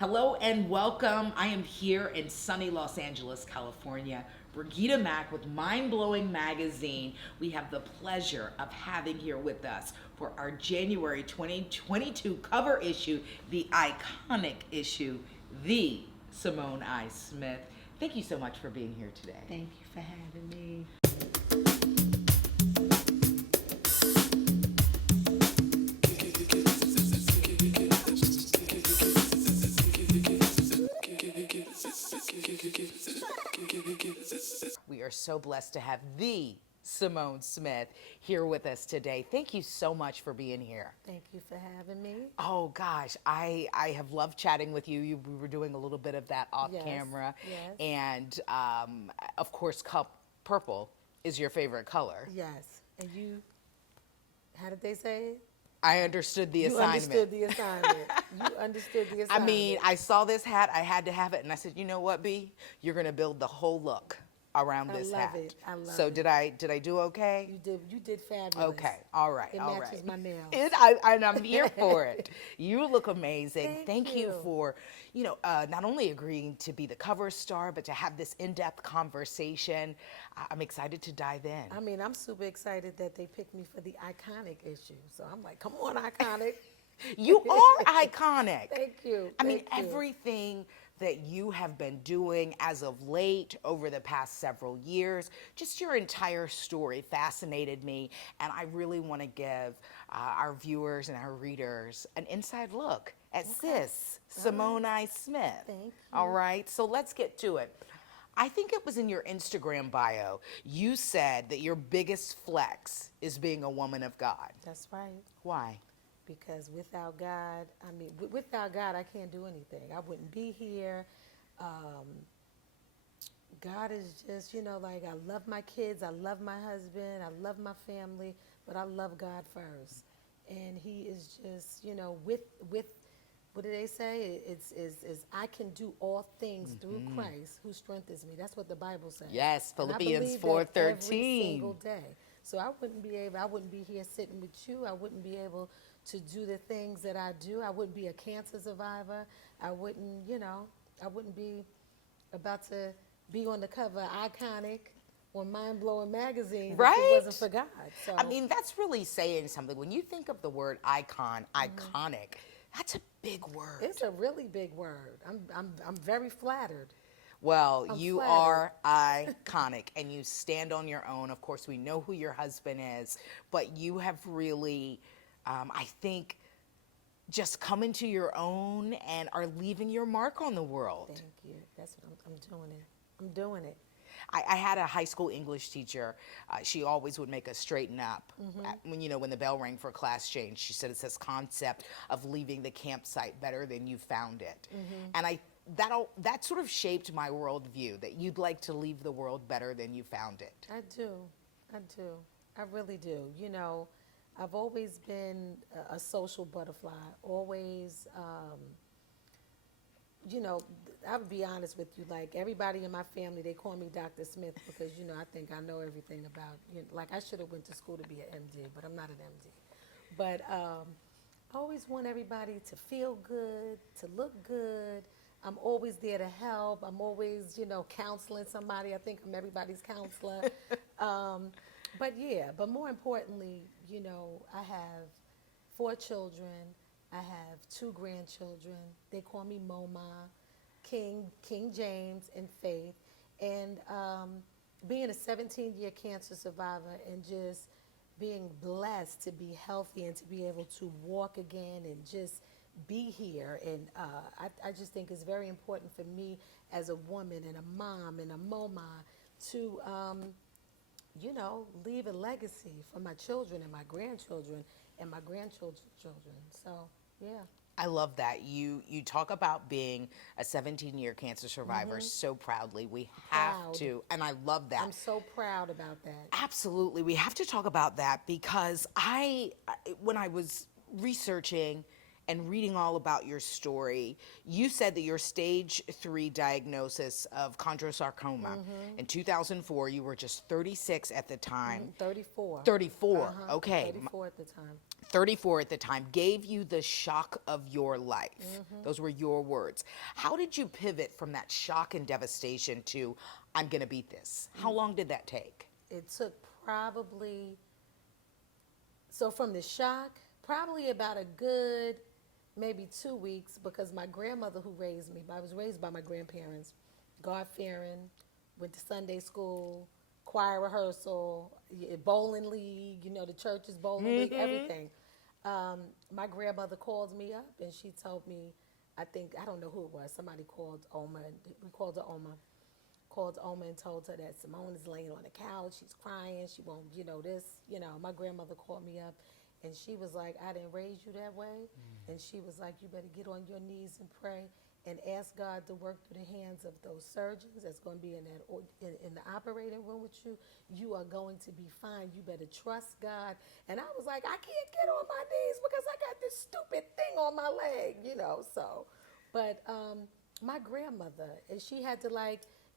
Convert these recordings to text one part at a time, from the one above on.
Hello and welcome. I am here in sunny Los Angeles, California. Brigida Mack with Mind Blowing Magazine. We have the pleasure of having here with us for our January 2022 cover issue, the iconic issue, the Simone I. Smith. Thank you so much for being here today. Thank you for having me. We are so blessed to have the Simone Smith here with us today. Thank you so much for being here. Thank you for having me. Oh gosh, I have loved chatting with you. We were doing a little bit of that off Yes, camera, yes. and of course, purple is your favorite color. Yes. And you, how did they say it? I understood the assignment. Understood the assignment. You understood the I assignment. mean, I saw this hat, I had to have it, and I said, you know what, B, you're gonna build the whole look around this hat. I love So it. did I do okay? You did fabulous. Okay, all right, It all right. matches my nails. And I'm here for it. You look amazing. Thank you you. for, not only agreeing to be the cover star, but to have this in-depth conversation. I'm excited to dive in. I mean, I'm super excited that they picked me for the iconic issue. So I'm like, come on, iconic. You are iconic. Thank you. I mean, Thank you. everything that you have been doing as of late over the past several years, just your entire story fascinated me. And I really want to give our viewers and our readers an inside look at Sis, Simone I. Smith. Thank you. All right, so let's get to it. I think it was in your Instagram bio, you said that your biggest flex is being a woman of God. That's right. Why? Because without God, without God, I can't do anything. I wouldn't be here. God is just, like I love my kids, I love my husband, I love my family, but I love God first. And He is just, with what do they say? It's I can do all things through Christ who strengthens me. That's what the Bible says. Yes, And I Philippians believe that every 4:13. single day. So I wouldn't be here sitting with you. I wouldn't be able to do the things that I do. I wouldn't be a cancer survivor. I wouldn't be about to be on the cover Iconic or Mind Blowing Magazine if Right? it wasn't for God. So I mean, that's really saying something. When you think of the word icon, iconic, that's a big word. it's a really big word. I'm very flattered. Well, I'm you flattered. are iconic and you stand on your own. Of course, we know who your husband is, but you have really, I think, just come into your own and are leaving your mark on the world. Thank you. That's what I'm doing it. I'm doing it. I had a high school English teacher. She always would make us straighten up when the bell rang for class change. She said it's this concept of leaving the campsite better than you found it, and that sort of shaped my worldview. That you'd like to leave the world better than you found it. I do. I really do. I've always been a social butterfly. Always, I would be honest with you. Like everybody in my family, they call me Dr. Smith because I think I know everything about. Like I should have went to school to be an MD, but I'm not an MD. But I always want everybody to feel good, to look good. I'm always there to help. I'm always, counseling somebody. I think I'm everybody's counselor. But more importantly, I have 4 children. I have 2 grandchildren. They call me Moma, King James, and Faith. And being a 17-year cancer survivor and just being blessed to be healthy and to be able to walk again and just be here. And I just think it's very important for me as a woman and a mom and a Moma to leave a legacy for my children and my grandchildren and my grandchildren's children. So, yeah. I love that. You talk about being a 17-year cancer survivor so proudly. We have Proud. to, and I love that. I'm so proud about that. Absolutely. We have to talk about that because when I was researching and reading all about your story, you said that your stage 3 diagnosis of chondrosarcoma in 2004, you were just 36 at the time. 34. 34, okay. 34 at the time. 34 at the time, gave you the shock of your life. Those were your words. How did you pivot from that shock and devastation to, I'm going to beat this? How long did that take? It took probably, so from the shock, probably about a good maybe 2 weeks, because my grandmother who raised me, I was raised by my grandparents, God-fearing, went to Sunday school, choir rehearsal, bowling league, the church's bowling league, everything. My grandmother called me up and she told me, I don't know who it was, somebody called Oma, we called her Oma, called Oma and told her that Simone is laying on the couch, she's crying, she won't, my grandmother called me up and she was like, I didn't raise you that way. And she was like, you better get on your knees and pray and ask God to work through the hands of those surgeons that's going to be in the operating room with you. You are going to be fine. You better trust God. And I was like, I can't get on my knees because I got this stupid thing on my leg, so. But my grandmother, and she had to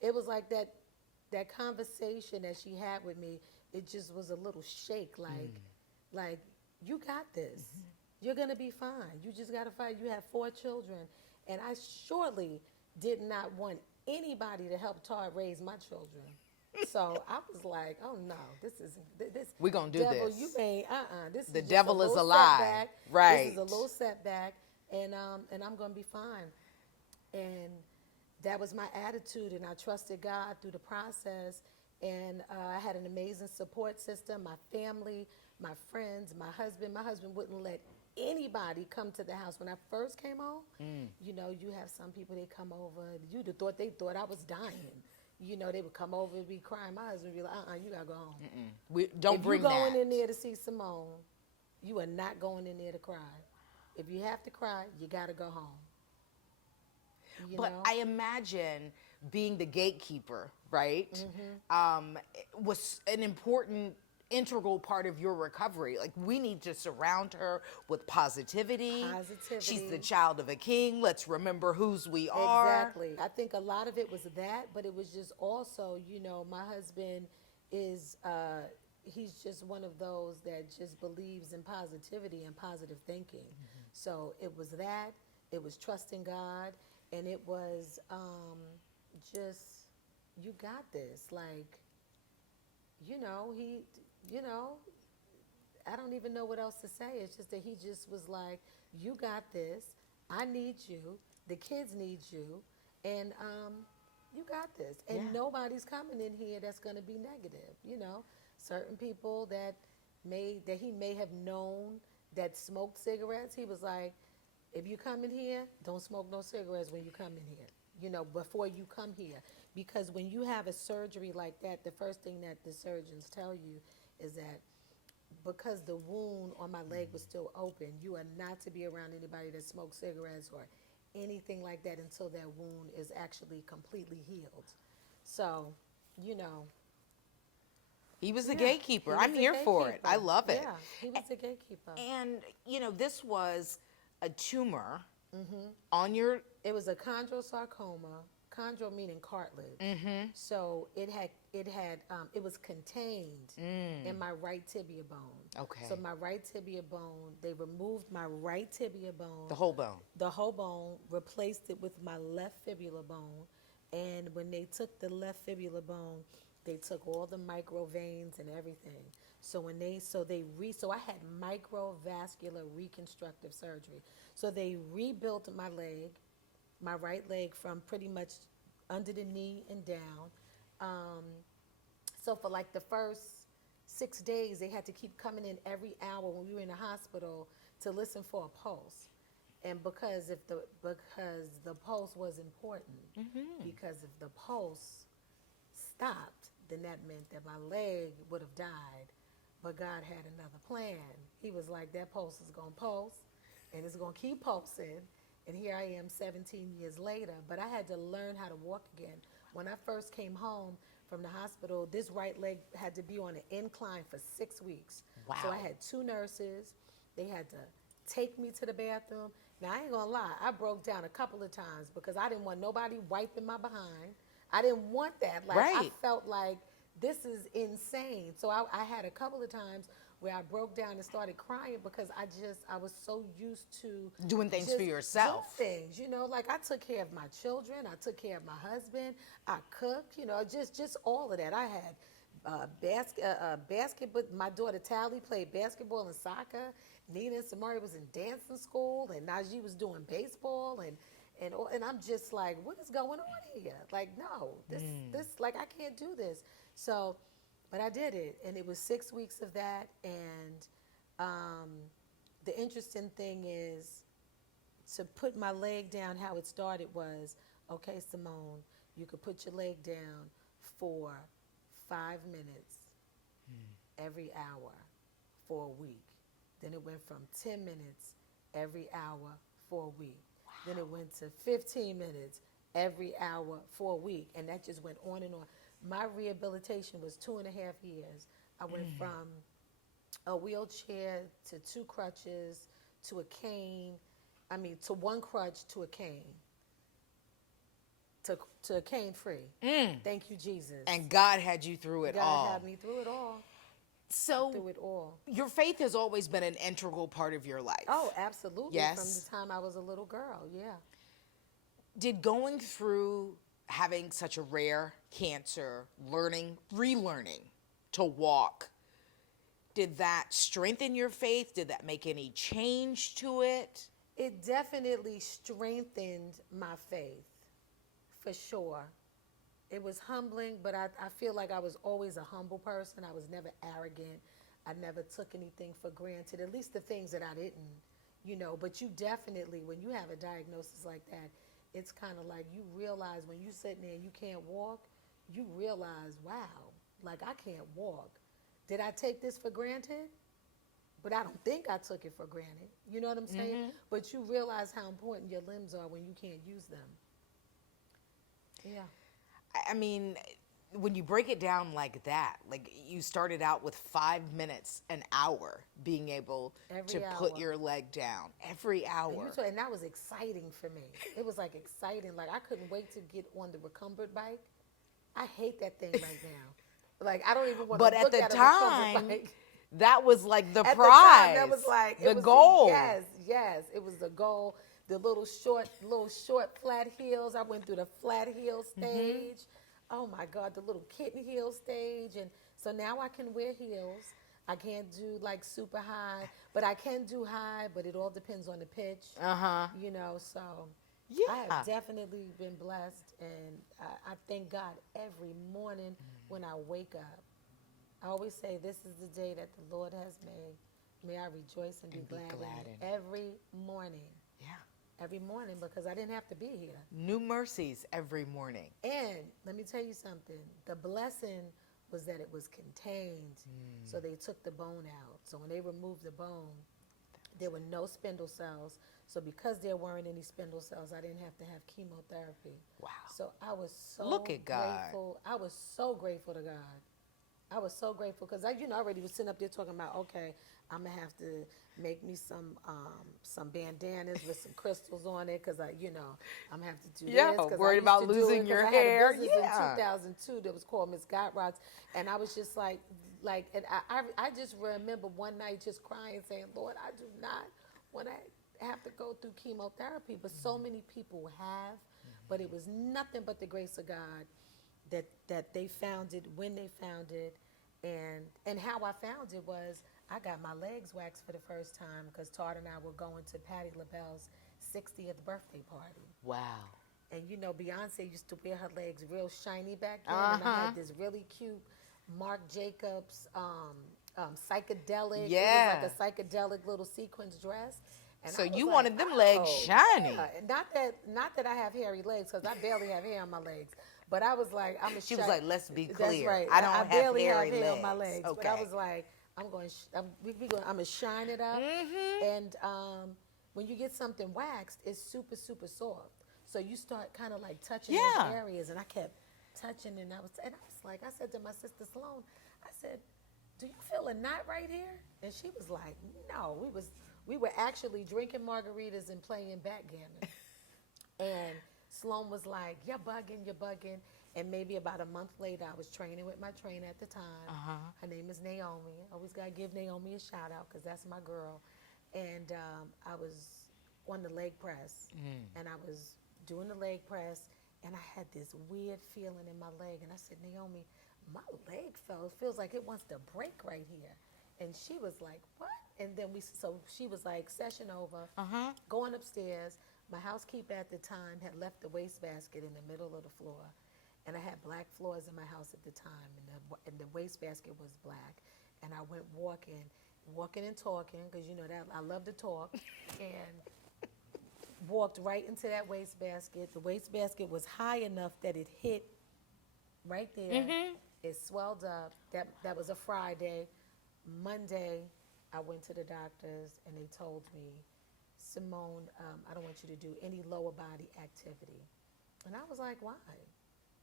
it was like that conversation that she had with me, it just was a little shake, like you got this. You're going to be fine. You just got to fight. You have 4 children. And I surely did not want anybody to help Todd raise my children. So I was like, oh no, this isn't, this. We're going to do devil, this. you ain't, this is The just devil a is little a lie. setback. Right. This is a little setback, and I'm going to be fine. And that was my attitude, and I trusted God through the process. And I had an amazing support system, my family, my friends, my husband. My husband wouldn't let anybody come to the house. When I first came home, you have some people, they come over, they thought I was dying. They would come over and be crying. My husband would be like, you gotta go home. Don't bring that. If you're going in there to see Simone, you are not going in there to cry. If you have to cry, you gotta go home. But I imagine being the gatekeeper, right, was an important integral part of your recovery. Like, we need to surround her with positivity. She's the child of a king. Let's remember whose we are. Exactly. I think a lot of it was that, but it was just also, my husband is, he's just one of those that just believes in positivity and positive thinking. So it was that, it was trusting God, and it was just, you got this. Like, I don't even know what else to say. It's just that he just was like, you got this. I need you. The kids need you. And you got this. And nobody's coming in here that's going to be negative. Certain people that he may have known that smoked cigarettes, he was like, if you come in here, don't smoke no cigarettes when you come in here, before you come here. Because when you have a surgery like that, the first thing that the surgeons tell you is that because the wound on my leg was still open, you are not to be around anybody that smokes cigarettes or anything like that until that wound is actually completely healed. So, he was the gatekeeper. I'm here for it. I love it. Yeah, he was the gatekeeper. And, this was a tumor on your... It was a chondrosarcoma. Chondro meaning cartilage. So it was contained in my right tibia bone. Okay. So my right tibia bone, they removed my right tibia bone. The whole bone. The whole bone, replaced it with my left fibula bone. And when they took the left fibula bone, they took all the micro veins and everything. So I had microvascular reconstructive surgery. So they rebuilt my leg, my right leg, from pretty much under the knee and down. So for like the first 6 days, they had to keep coming in every hour when we were in the hospital to listen for a pulse. And because the pulse was important, because if the pulse stopped, then that meant that my leg would have died. But God had another plan. He was like, that pulse is going to pulse, and it's going to keep pulsing. And here I am 17 years later, but I had to learn how to walk again. When I first came home from the hospital, this right leg had to be on an incline for 6 weeks. Wow. So I had 2 nurses. They had to take me to the bathroom. Now, I ain't gonna lie, I broke down a couple of times because I didn't want nobody wiping my behind. I didn't want that. Like, I Right. felt like this is insane. So I had a couple of times where I broke down and started crying because I was so used to Doing things just for yourself. doing things, like I took care of my children, I took care of my husband, I cooked, just all of that. I had basketball. My daughter Tally played basketball and soccer. Nina and Samari was in dancing school, and Najee was doing baseball, and I'm just like, what is going on here? Like, no, this like I can't do this. So, but I did it, and it was 6 weeks of that. And the interesting thing is, to put my leg down, how it started was, okay, Simone, you could put your leg down for 5 minutes every hour for a week. Then it went from 10 minutes every hour for a week. Wow. Then it went to 15 minutes every hour for a week. And that just went on and on. My rehabilitation was 2.5 years. I went from a wheelchair to 2 crutches to a cane. To 1 crutch to a cane. To a cane free. Thank you, Jesus. And God had you through it all. God had me through it all. So Through it all. your faith has always been an integral part of your life. Oh, absolutely. Yes. From the time I was a little girl, yeah. Did going through having such a rare cancer, relearning to walk, did that strengthen your faith? Did that make any change to it? It definitely strengthened my faith, for sure. It was humbling, but I feel like I was always a humble person. I was never arrogant. I never took anything for granted, at least the things that I didn't. But you definitely, when you have a diagnosis like that, it's kind of like you realize when you're sitting there and you can't walk, you realize, wow, like I can't walk. Did I take this for granted? But I don't think I took it for granted. You know what I'm saying? But you realize how important your limbs are when you can't use them. Yeah. I mean, when you break it down like that, like you started out with 5 minutes an hour being able to put your leg down every hour. And that was exciting for me. It was like exciting. Like I couldn't wait to get on the recumbent bike. I hate that thing right now. Like I don't even want to look at a recumbent bike. That was like the At prize. The time, that was like the goal. Yes, it was the goal. The little short flat heels. I went through the flat heel stage. Oh my God, the little kitten heel stage. And so now I can wear heels. I can't do like super high, but I can do high, but it all depends on the pitch. So Yeah. I have definitely been blessed, and I thank God every morning when I wake up. I always say, this is the day that the Lord has made. May I rejoice and be glad in it every morning. Yeah. Every morning, because I didn't have to be here. New mercies every morning. And let me tell you something. The blessing was that it was contained. So they took the bone out. So when they removed the bone, there were no spindle cells. So because there weren't any spindle cells, I didn't have to have chemotherapy. Wow. So I was so Look at God. grateful. I was so grateful to God. I was so grateful because I already was sitting up there talking about, okay, I'm gonna have to make me some bandanas with some crystals on it because I'm gonna have to do this. Yeah, worried about losing your hair. I had a business in 2002 that was called Miss Got Rocks, and I was just like, and I just remember one night just crying, saying, Lord, I do not want to have to go through chemotherapy, but so many people have, but it was nothing but the grace of God that they found it when they found it. And how I found it was I got my legs waxed for the first time because Todd and I were going to Patti LaBelle's 60th birthday party. Wow. And Beyonce used to wear her legs real shiny back then. And I had this really cute Marc Jacobs psychedelic. Yeah. It was like a psychedelic little sequins dress. And so you wanted them legs shiny. Yeah. Not that I have hairy legs, because I barely have hair on my legs. But I was like, She was like, let's be clear. That's right. I don't I have barely hairy have hair legs. on my legs. Okay. But I was like, I'm gonna shine it up. And when you get something waxed, it's super, super soft. So you start kind of like touching those areas, and I kept touching, and I said to my sister Sloan, I said, do you feel a knot right here? And she was like, no, We were actually drinking margaritas and playing backgammon. And Sloan was like, you're bugging, you're bugging. And maybe about a month later, I was training with my trainer at the time. Her name is Naomi. I always got to give Naomi a shout out because that's my girl. And I was on the leg press. And I was doing the leg press. And I had this weird feeling in my leg. And I said, Naomi, my leg feels like it wants to break right here. And she was like, what? And then so she was like, session over, going upstairs. My housekeeper at the time had left the wastebasket in the middle of the floor. And I had black floors in my house at the time, and the wastebasket was black. And I went walking and talking, because you know that I love to talk, and walked right into that wastebasket. The wastebasket was high enough that it hit right there. It swelled up. That was a Friday. Monday, I went to the doctors, and they told me, Simone, I don't want you to do any lower body activity. And I was like, why?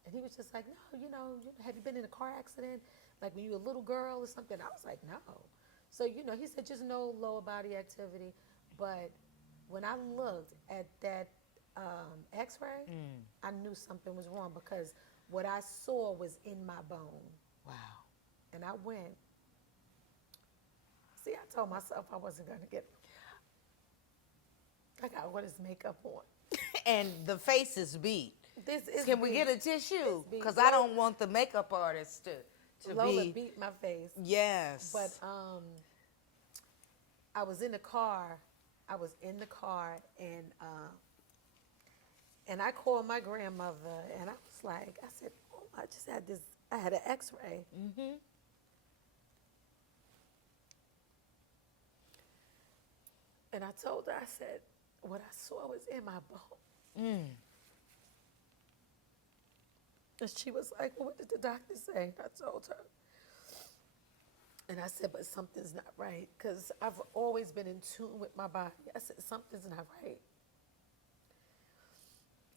And he was just like, no, have you been in a car accident? Like when you were a little girl or something? I was like, no. So, he said just no lower body activity. But when I looked at that x-ray, I knew something was wrong because what I saw was in my bone. Wow. And I went, I told myself I wasn't going to get it. I got all this makeup on. And the face is beat. This is Can we get a tissue? beat. Because I don't want the makeup artist to Lola be. beat my face. Yes. But I was in the car. And I called my grandmother, and I was like, I said, oh, I just had this. I had an X-ray. And I told her, I said, what I saw was in my bone. And she was like, well, what did the doctor say? I told her. And I said, but something's not right, because I've always been in tune with my body. I said, something's not right.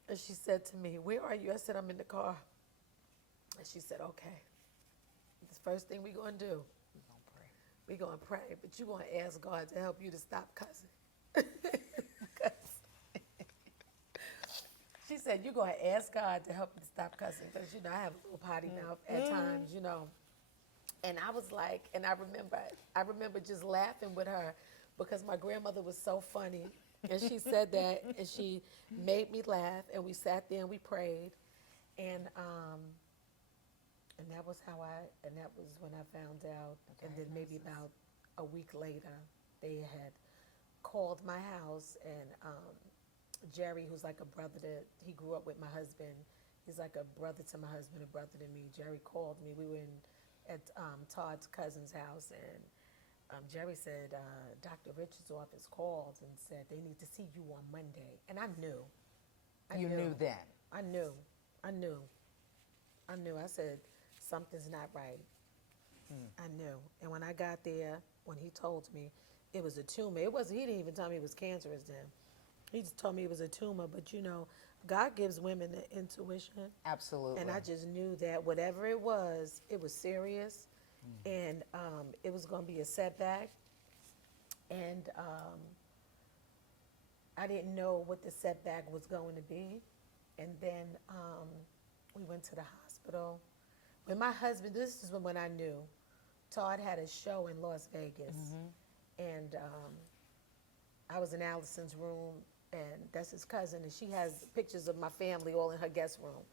And she said to me, where are you? I said, I'm in the car. And she said, okay. The first thing we're going to do, we're going to pray, but you're going to ask God to help you to stop cussing. She said, you're going to ask God to help you to stop cussing, because, I have a little potty mouth at times, And I was like, and I remember just laughing with her because my grandmother was so funny. And she said that, and she made me laugh, and we sat there and we prayed. And that was that was when I found out. And then maybe about a week later, they had called my house, and Jerry, who's like a brother he grew up with my husband. He's like a brother to my husband, a brother to me. Jerry called me. We were at Todd's cousin's house, and Jerry said, Dr. Richard's office called and said they need to see you on Monday. And I knew. You knew then. I knew. I said, something's not right. I knew. And when I got there, when he told me it was a tumor, he didn't even tell me it was cancerous then. He just told me it was a tumor, but God gives women the intuition. Absolutely. And I just knew that whatever it was serious, and it was going to be a setback. And I didn't know what the setback was going to be. And then we went to the hospital. When my husband, this is when I knew, Todd had a show in Las Vegas. And I was in Allison's room, and that's his cousin, and she has pictures of my family all in her guest room.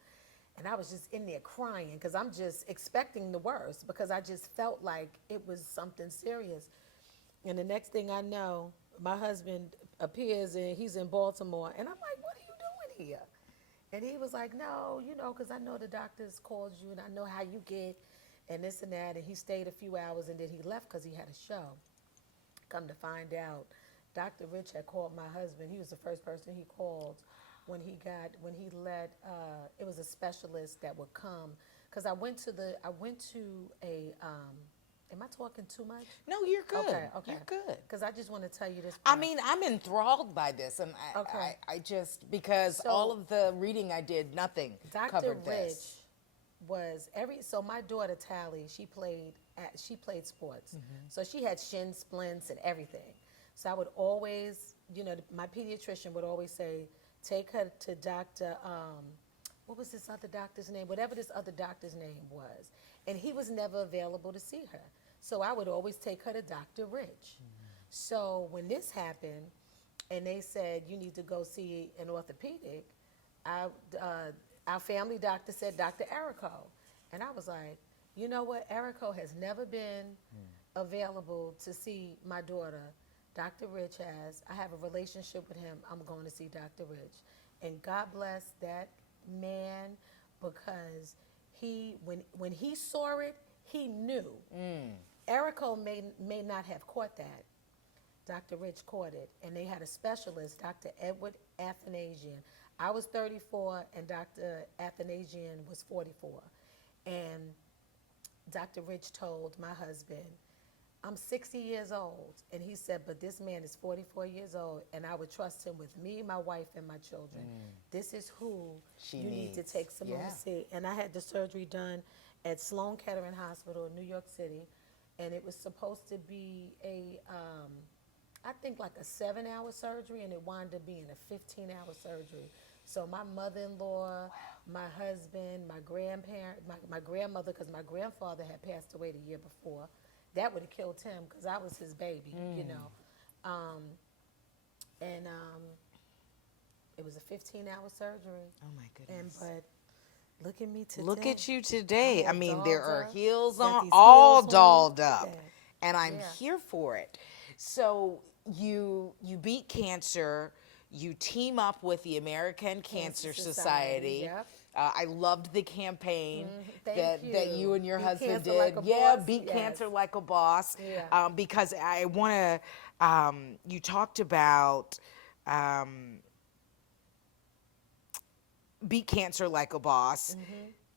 And I was just in there crying because I'm just expecting the worst, because I just felt like it was something serious. And the next thing I know, my husband appears, and he's in Baltimore, and I'm like, what are you doing here? And he was like, no, because I know the doctors called you, and I know how you get, and this and that. And he stayed a few hours, and then he left because he had a show. Come to find out, Dr. Rich had called my husband. He was the first person he called when he let, it was a specialist that would come. Because I went to a, am I talking too much? No, you're good. Okay. You're good. Because I just want to tell you this I part. mean, I'm enthralled by this, and I just, because So, all of the reading I did, nothing Dr. covered Rich this. was so my daughter Tally, she played sports. So she had shin splints and everything. So I would always, my pediatrician would always say, take her to Dr. What was this other doctor's name? Whatever this other doctor's name was. And he was never available to see her. So I would always take her to Dr. Rich. So when this happened, and they said, you need to go see an orthopedic, our family doctor said Dr. Erico. And I was like, you know what? Erico has never been available to see my daughter. Dr. Rich has. I have a relationship with him. I'm going to see Dr. Rich. And God bless that man, because when he saw it, he knew. Erico may not have caught that. Dr. Rich caught it, and they had a specialist, Dr. Edward Athanasian. I was 34, and Dr. Athanasian was 44. And Dr. Rich told my husband, I'm 60 years old. And he said, but this man is 44 years old, and I would trust him with me, my wife, and my children. This is who you need to take Simone to see. And I had the surgery done at Sloan Kettering Hospital in New York City, and it was supposed to be I think like a 7-hour surgery, and it wound up being a 15-hour surgery. So my mother-in-law, my husband, my grandparent, my grandmother, because my grandfather had passed away the year before. That would have killed him because I was his baby, and it was a 15-hour surgery. Oh my goodness. But look at me today. Look at you today. I'm I mean, all there are dolled up. heels Got on, these all heels on. dolled up. Yeah. And I'm Yeah. here for it. So you beat cancer. You team up with the American Cancer Society. Yep. I loved the campaign Thank that you. you and your Beat husband Cancer did. Like a Yeah, Boss. beat Yes. cancer like a boss. Yeah. Because I want to. You talked about. Beat Cancer Like a Boss.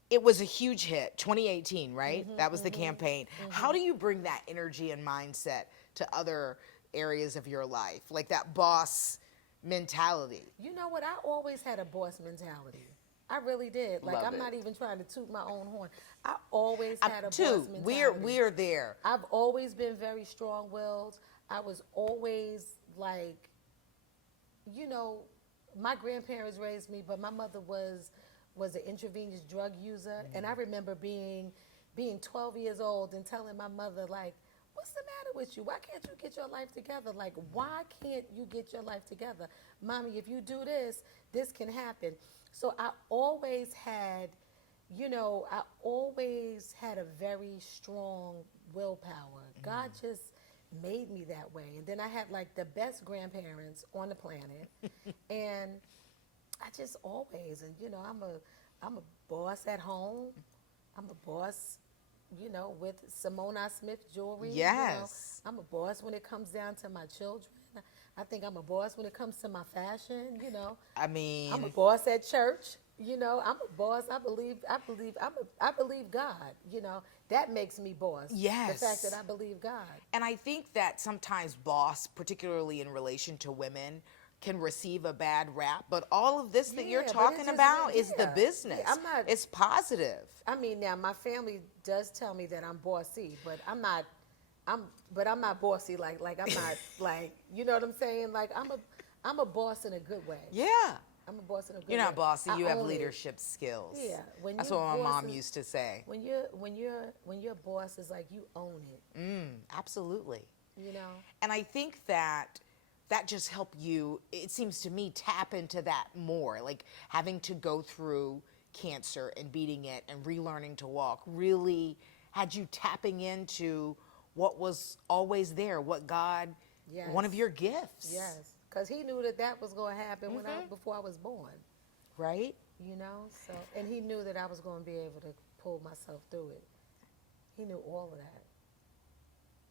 It was a huge hit, 2018, right? That was the campaign. How do you bring that energy and mindset to other areas of your life, like that boss mentality? You know what? I always had a boss mentality. I really did. Like, Love I'm it. not even trying to toot my own horn. I always had a boss mentality. We're there. I've always been very strong-willed. I was always like, my grandparents raised me, but my mother was an intravenous drug user, and I remember being 12 years old and telling my mother, like, what's the matter with you? Why can't you get your life together? Like, why can't you get your life together? Mommy, if you do this, this can happen. So I always had, a very strong willpower. God just made me that way. And then I had like the best grandparents on the planet. And I just always, and I'm a boss at home. I'm a boss, with Simone Smith jewelry. Yes. I'm a boss when it comes down to my children. I think I'm a boss when it comes to my fashion. I mean, I'm a boss at church. I'm a boss. I believe God. That makes me boss. Yes. The fact that I believe God. and I think that sometimes boss, particularly in relation to women, can receive a bad rap, but all of this that you're Yeah, but talking it's just- about is the yeah. business. Yeah, I'm not- It's positive. I mean, now my family does tell me that I'm bossy, but I'm not bossy like I'm not like, you know what I'm saying? Like I'm a boss in a good way. Yeah. I'm a boss in a good way. You're not bossy. I You have own it. leadership skills. Yeah, when That's you what my mom bosses- used to say. When your boss is like, you own it. Absolutely. And I think that just helped you, it seems to me, tap into that more. Like having to go through cancer and beating it and relearning to walk really had you tapping into what was always there, what God, one of your gifts. Yes, because he knew that was going to happen before I was born. Right? So, and he knew that I was going to be able to pull myself through it. He knew all of that.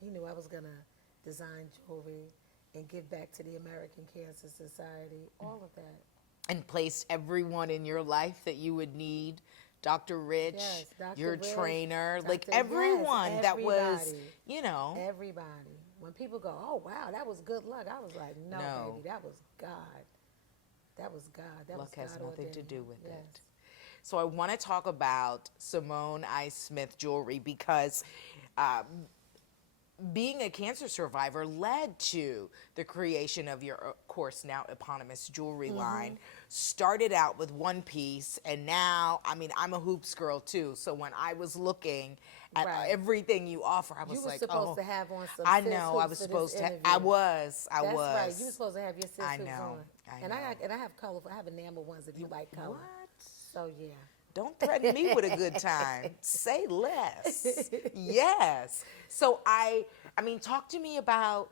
He knew I was going to design jewelry and give back to the American Cancer Society, all of that. And placed everyone in your life that you would need. Dr. Rich, Yes, Dr. your Rich, trainer, like Dr. everyone yes, that was, everybody. Everybody. When people go, oh, wow, that was good luck, I was like, no. Baby, that was God. That was God. That luck was God has nothing to ordained. do with Yes. it. So I want to talk about Simone Smith jewelry because being a cancer survivor led to the creation of your, of course, now eponymous jewelry line. Started out with one piece, and now, I mean, I'm a hoops girl too. So when I was looking at Right. everything you offer, I was You were like, supposed oh, to have on some I sis know, I hoops was for this supposed to. interview. I was. That's right. You were supposed to have your sis I hoops know, on. I And I know. have colorful. I have enamel ones if you like color. What? So yeah. Don't threaten me with a good time. Say less. Yes. So I mean, talk to me about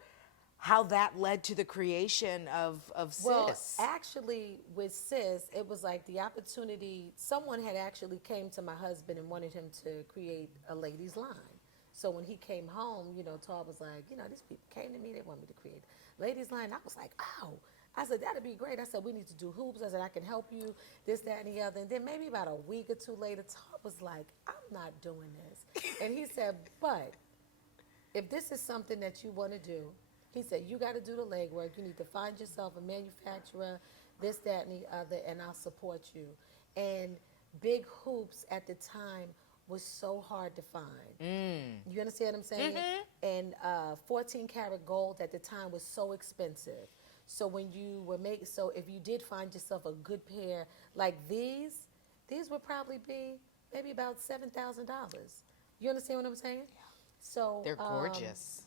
how that led to the creation of Well, Sis. actually, with Sis, it was like the opportunity. Someone had actually came to my husband and wanted him to create a ladies' line. So when he came home, Todd was like, these people came to me. They want me to create ladies' line. I was like, oh. I said, that'd be great. I said, we need to do hoops. I said, I can help you, this, that, and the other. And then maybe about a week or two later, Todd was like, I'm not doing this. And he said, but if this is something that you want to do, he said, you got to do the legwork. You need to find yourself a manufacturer, this, that, and the other, and I'll support you. And big hoops at the time was so hard to find. You understand what I'm saying? And 14 karat gold at the time was so expensive. So when you were so if you did find yourself a good pair like these would probably be maybe about $7,000. You understand what I'm saying? So They're gorgeous.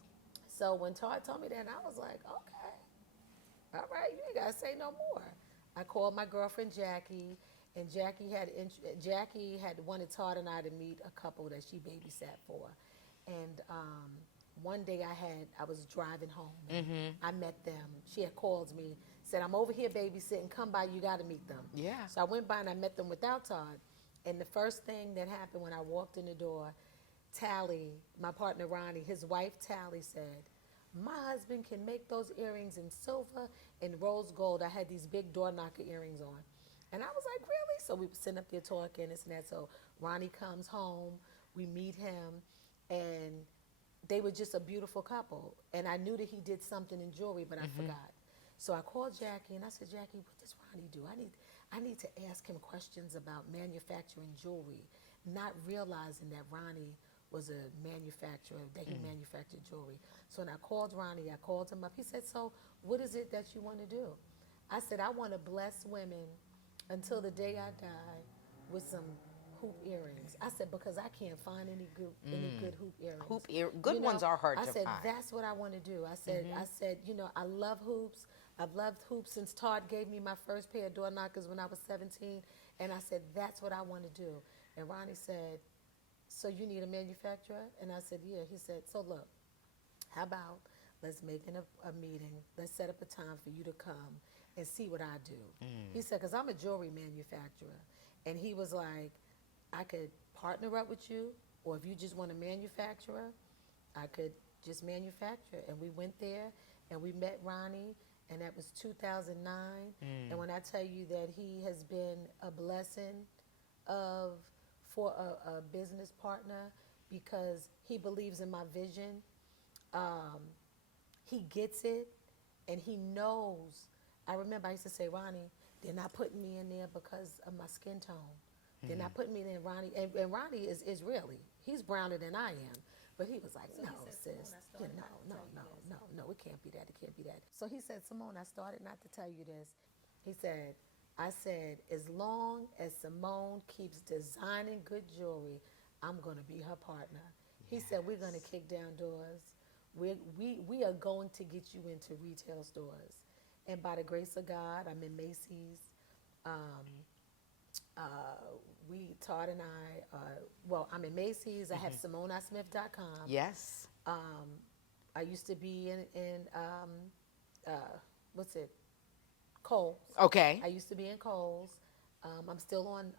So when Todd told me that, I was like, okay, all right, you ain't gotta say no more. I called my girlfriend Jackie, and Jackie had wanted Todd and I to meet a couple that she babysat for, and one day I was driving home. And I met them. She had called me, said, I'm over here babysitting. Come by, you got to meet them. Yeah. So I went by and I met them without Todd. And the first thing that happened when I walked in the door, Tally, my partner Ronnie, his wife Tally said, my husband can make those earrings in silver and rose gold. I had these big door knocker earrings on. And I was like, really? So we were sitting up there talking, this and that. So Ronnie comes home, we meet him, and they were just a beautiful couple. And I knew that he did something in jewelry, but I forgot. So I called Jackie and I said, Jackie, what does Ronnie do? I need to ask him questions about manufacturing jewelry, not realizing that Ronnie was a manufacturer, that he manufactured jewelry. So when I called Ronnie, I called him up. He said, so what is it that you want to do? I said, I want to bless women until the day I die with some hoop earrings. I said, because I can't find any good hoop earrings. Good ones are hard to I said, find. that's what I want to do. I said, I love hoops. I've loved hoops since Todd gave me my first pair of door knockers when I was 17. And I said, that's what I want to do. And Ronnie said, so you need a manufacturer? And I said, yeah. He said, so look, how about let's make a meeting. Let's set up a time for you to come and see what I do. He said, because I'm a jewelry manufacturer. And he was like, I could partner up with you, or if you just want a manufacturer, I could just manufacture. And we went there, and we met Ronnie, and that was 2009. And when I tell you that he has been a blessing for a business partner, because he believes in my vision, he gets it, and he knows. I remember I used to say, Ronnie, they're not putting me in there because of my skin tone. They're not putting me in Ronnie. And Ronnie is Israeli. He's browner than I am. But he was like, no, sis. Yeah, no, it can't be that. It can't be that. So he said, Simone, I started not to tell you this. He said, I said, as long as Simone keeps designing good jewelry, I'm going to be her partner. He said, we're going to kick down doors. We are going to get you into retail stores. And by the grace of God, I'm in Macy's. Todd and I'm in Macy's. I have SimoneISmith.com. Yes. I used to be in Kohl's. Okay. I used to be in Kohl's. I'm still on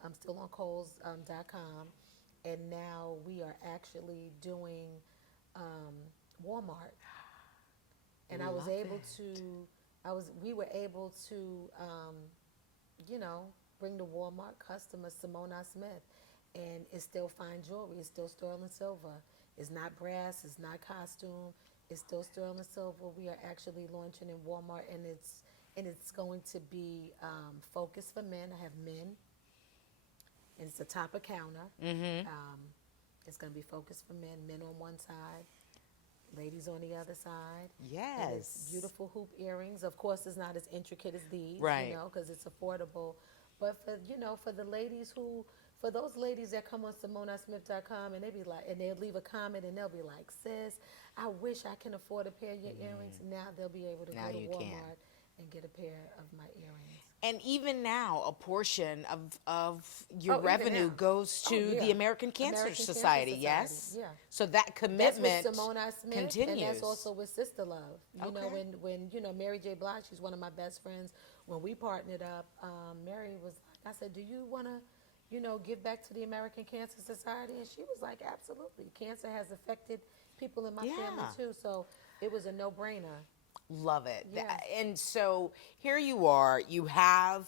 Kohl's.com, and now we are actually doing Walmart. And we were able to bring the Walmart customer Simone Smith, and it's still fine jewelry. It's still sterling silver. It's not brass. It's not costume. It's still sterling silver. We are actually launching in Walmart, and it's going to be focused for men. I have men, and it's the top of counter. It's going to be focused for men on one side, ladies on the other side. And it's Yes. beautiful hoop earrings. Of course, it's not as intricate as these, Right. because it's affordable. But for for the ladies for those ladies that come on SimoneSmith.com and they be like, and they'll leave a comment and they'll be like, sis, I wish I can afford a pair of your earrings. Now they'll be able to Now go to you can. Walmart and get a pair of my earrings. And even now, a portion of your Oh, even revenue now. goes to Oh, yeah. the American Cancer American Cancer Society, Society, yes? yeah. So that That's commitment with Simone Smith, continues. and that's also with Sister Love. You know, Okay. when Mary J. Blige, she's one of my best friends. When we partnered up, Mary was like, I said, do you want to, give back to the American Cancer Society? And she was like, absolutely. Cancer has affected people in my family Yeah. too, so it was a no-brainer. Love it. Yeah. And so here you are, you have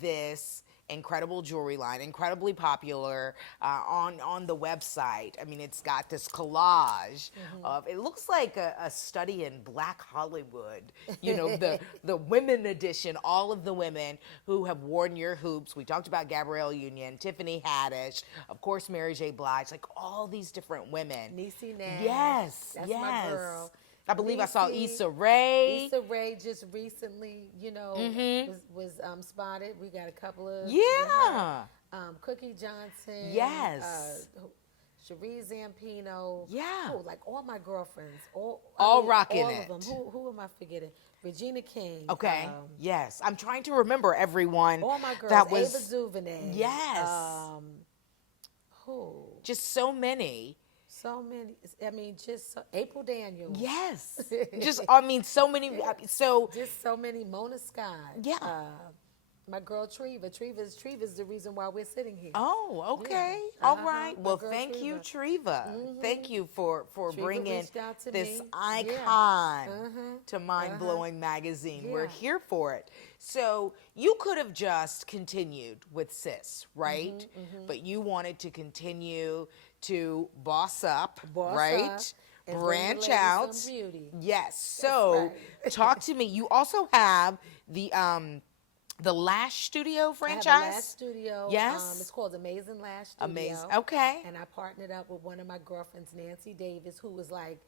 this incredible jewelry line, incredibly popular on the website. I mean, it's got this collage of, it looks like a study in Black Hollywood, the women edition, all of the women who have worn your hoops. We talked about Gabrielle Union, Tiffany Haddish, of course, Mary J. Blige, like all these different women. Niecy Nash. Yes, That's yes. my girl. I believe I saw Niecy- Issa Rae. Issa Rae just recently, was spotted. We got a couple of Yeah. Cookie Johnson. Yes. Cherie Zampino. Yeah. Like all my girlfriends. All rocking all it. of them. Who am I forgetting? Regina King. Okay. Yes. I'm trying to remember everyone. All my girls. That Ava was DuVernay. Yes. Who? Just so many. So many. I mean, April Daniels. Yes. Just I mean so many so Just so many. Mona Scott. Yeah. My girl Treva. Treva's the reason why we're sitting here. Oh, okay. Yeah. All Uh-huh. right. My Well, girl thank you, Treva. Treva. Thank you for Treva bringing reached out to this me. icon Yeah. to Mind Blowing Magazine. We're Yeah. here for it. So you could have just continued with Sis, right? But you wanted to continue to boss up, Boss right? up and bring the Branch ladies out. some beauty. Yes. So talk to me. You also have the Lash Studio I have franchise. a lash studio. Yes. It's called Amazing Lash Studio. Amazing. Okay. And I partnered up with one of my girlfriends, Nancy Davis, who was like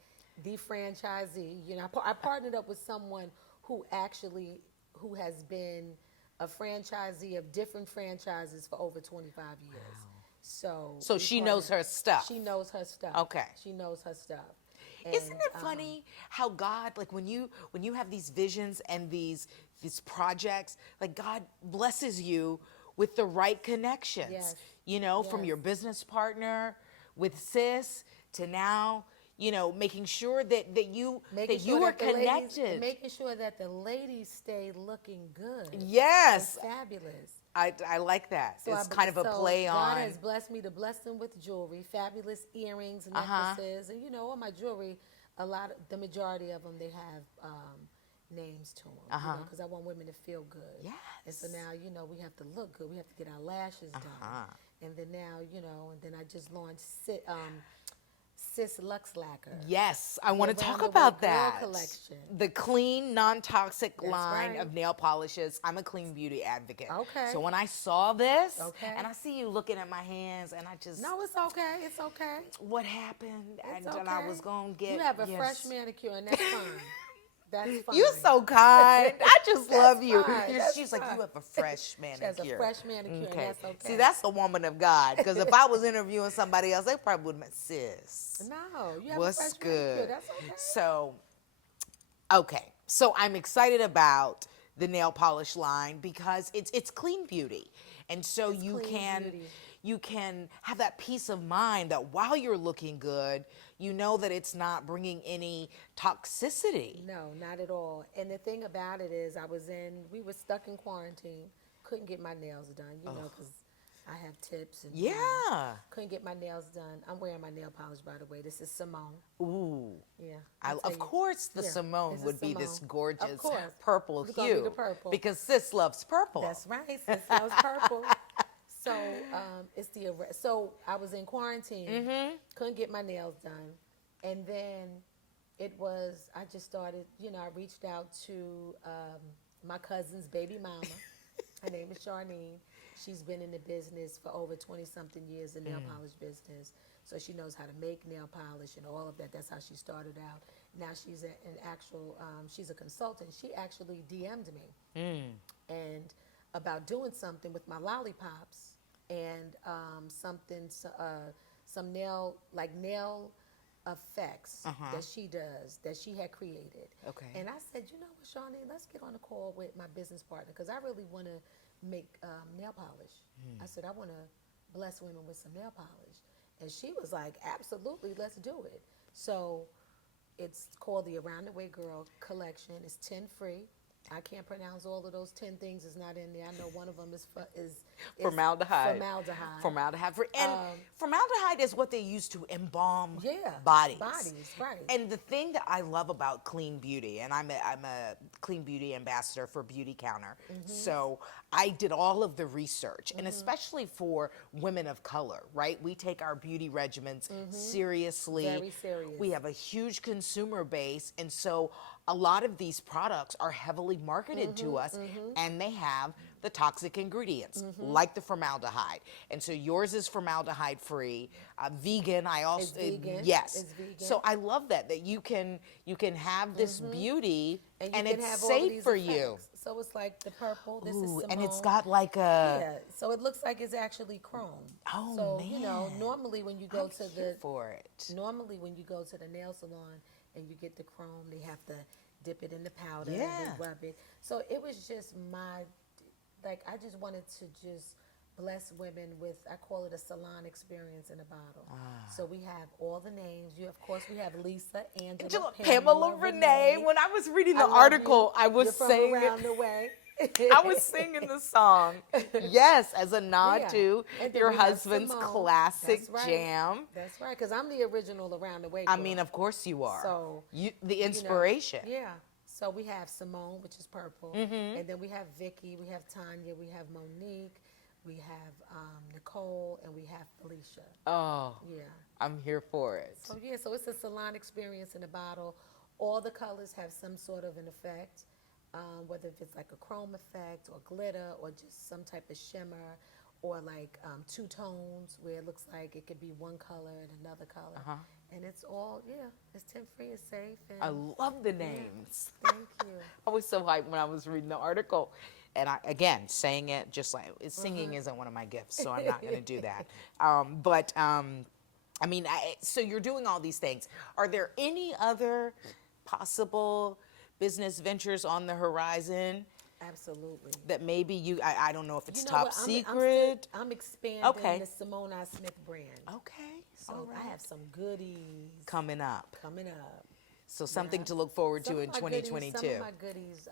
the franchisee. I partnered up with someone who has been a franchisee of different franchises for over 25 years. So we she knows partnered- her stuff. She knows her stuff. Okay. She knows her stuff. Isn't And, it funny how God, like when you have these visions and these projects, like God blesses you with the right connections. Yes. From Yes. your business partner with Sis to now, making sure that you are the ladies- connected. making sure that the ladies stay looking good. Yes. And fabulous. I like that. So It's kind of a play God on. has blessed me to bless them with jewelry, fabulous earrings, Uh-huh. necklaces, and all my jewelry. The majority of them, they have names to them, because I want women to feel good. Yes. And so now, we have to look good. We have to get our lashes done, and then now, and then I just launched Sis Lux Lacquer. Yes, I want to talk Roundabout about Girl that. collection. The clean, non-toxic That's line right. of nail polishes. I'm a clean beauty advocate. Okay. So when I saw this, Okay. and I see you looking at my hands, and I just, No, it's okay. It's okay. what happened? It's And I okay. was gonna get. You have a yes. fresh manicure, and that's fine. That's fine. You're so kind. I just love you. fine. That's She's like, fine. you have a fresh manicure. She has a fresh manicure, and that's okay. See, that's a woman of God. Because if I was interviewing somebody else, they probably would have been sis. No, you have What's a fresh good? manicure. That's okay. So I'm excited about the nail polish line because it's clean beauty, and so It's you clean can beauty. you can have that peace of mind that while you're looking good, you know that it's not bringing any toxicity. No, not at all. And the thing about it is, we were stuck in quarantine, couldn't get my nails done, because I have tips and Yeah. couldn't get my nails done. I'm wearing my nail polish, by the way. This is Simone. Ooh. Yeah. Of course, the Yeah, Simone this is would be this Simone. gorgeous Of course. purple It's gonna be hue the purple. because sis loves purple. That's right. Sis loves purple. So so I was in quarantine, couldn't get my nails done, and then I just started. I reached out to my cousin's baby mama. Her name is Charlene. She's been in the business for over 20-something years, the nail polish business. So she knows how to make nail polish and all of that. That's how she started out. Now she's she's a consultant. She actually DM'd me and about doing something with my lollipops and some nail effects that she does, that she had created. Okay. And I said, you know what, Shawnee, let's get on a call with my business partner because I really want to make nail polish. I said, I want to bless women with some nail polish. And she was like, absolutely, let's do it. So it's called the Around the Way Girl Collection. It's 10 free. I can't pronounce all of those 10 things. It's not in there. I know one of them is Formaldehyde. Formaldehyde. Formaldehyde. And formaldehyde is what they use to embalm bodies, right. And the thing that I love about clean beauty, and I'm a clean beauty ambassador for Beauty Counter, so I did all of the research, and especially for women of color, right? We take our beauty regimens seriously. Very serious. We have a huge consumer base, and so a lot of these products are heavily marketed to us, and they have the toxic ingredients, like the formaldehyde. And so yours is formaldehyde free, vegan. It's vegan. Yes. It's vegan. So I love that you can have this beauty, and you can it's have all safe these for effects. you. So it's like the purple. This is Ooh, Simone. and it's got like a. Yeah, so it looks like it's actually chrome. Oh, so, man. you know, normally when you go I'm to here for it. normally when you go to the nail salon and you get the chrome, they have to dip it in the powder and Yeah. then rub it. So it was just I just wanted to just bless women with, I call it a salon experience in a bottle. So we have all the names. Of course, we have Lisa, Angela, Pamela, Renee. When I was reading the love article, you. I was You're from saying around the way. I was singing the song, yes, as a nod Yeah. to And then your we have husband's Simone. classic That's right. jam. That's right, because I'm the original Around the Way I girl. mean, of course you are. So, the you know, inspiration. yeah. So we have Simone, which is purple, and then we have Vicky, we have Tanya, we have Monique, we have Nicole, and we have Felicia. Oh, Yeah. I'm here for it. So yeah, so it's a salon experience in a bottle. All the colors have some sort of an effect, whether if it's like a chrome effect or glitter or just some type of shimmer or like two tones where it looks like it could be one color and another color. And it's all, it's 10 free, it's safe. And I love the names. thank you. I was so hyped when I was reading the article. And again, saying it just like, singing isn't one of my gifts, so I'm not going to do that. I mean, so you're doing all these things. Are there any other possible business ventures on the horizon Absolutely. that maybe I don't know if it's You know top what? secret? I'm expanding the Simone Smith brand. Okay. So all right. I have some goodies coming up. So something to look forward to in 2022. Some of my goodies,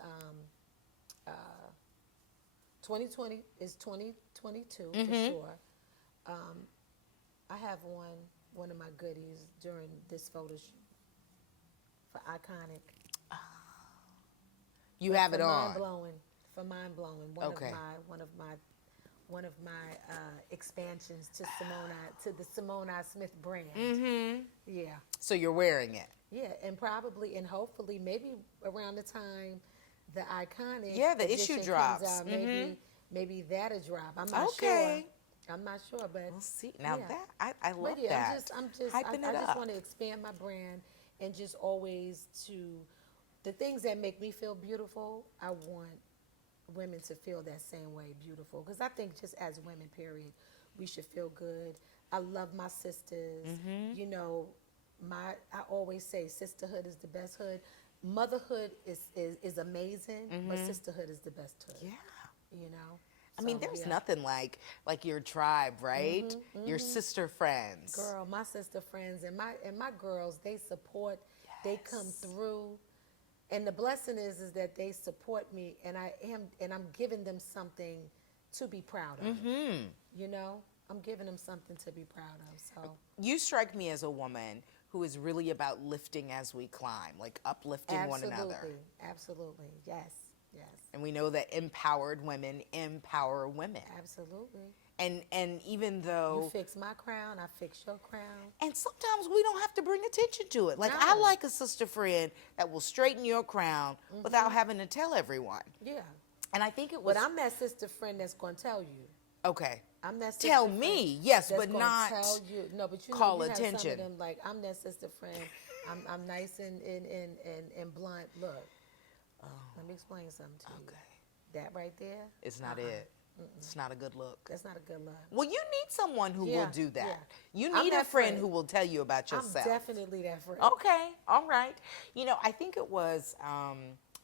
2020 is 2022 for sure. I have one of my goodies during this photo shoot for Iconic. You have it on. For mind blowing. One of my expansions to the Simone Smith brand. Yeah. So you're wearing it. Yeah, and hopefully maybe around the time the Iconic the issue edition drops. comes out, maybe that'll drop. I'm not sure. I'm not sure, but we'll see. Now yeah. that I love But yeah, that. I just want to expand my brand and just always the things that make me feel beautiful. I want women to feel that same way beautiful, because I think just as women, period, we should feel good. I love my sisters. You know, I always say sisterhood is the best hood. Motherhood is amazing, but sisterhood is the best hood. Yeah. You know. I mean, there's nothing like your tribe, right? Your sister friends. Girl, my sister friends and my girls, they support. They come through. And the blessing is that they support me, and I'm giving them something to be proud of. You know, I'm giving them something to be proud of. So you strike me as a woman who is really about lifting as we climb, like uplifting one another. Absolutely, yes. And we know that empowered women empower women. Absolutely. And even though you fix my crown, I fix your crown. And sometimes we don't have to bring attention to it. Like, I like a sister friend that will straighten your crown without having to tell everyone. Yeah. And I think it was. But I'm that sister friend that's going to tell you. Okay. I'm that sister tell friend me, yes, that's but gonna not tell you. No, but you know, call you have some attention. of them like, I'm that sister friend. I'm nice and blunt. Look, let me explain something to you. Okay. That right there, It's not it. It's not a good look. that's not a good look. Well, you need someone who will Yeah, do that. yeah. You I'm need a that friend friend. who will tell you about I'm yourself. definitely that friend. Okay, all right. You know, I think it was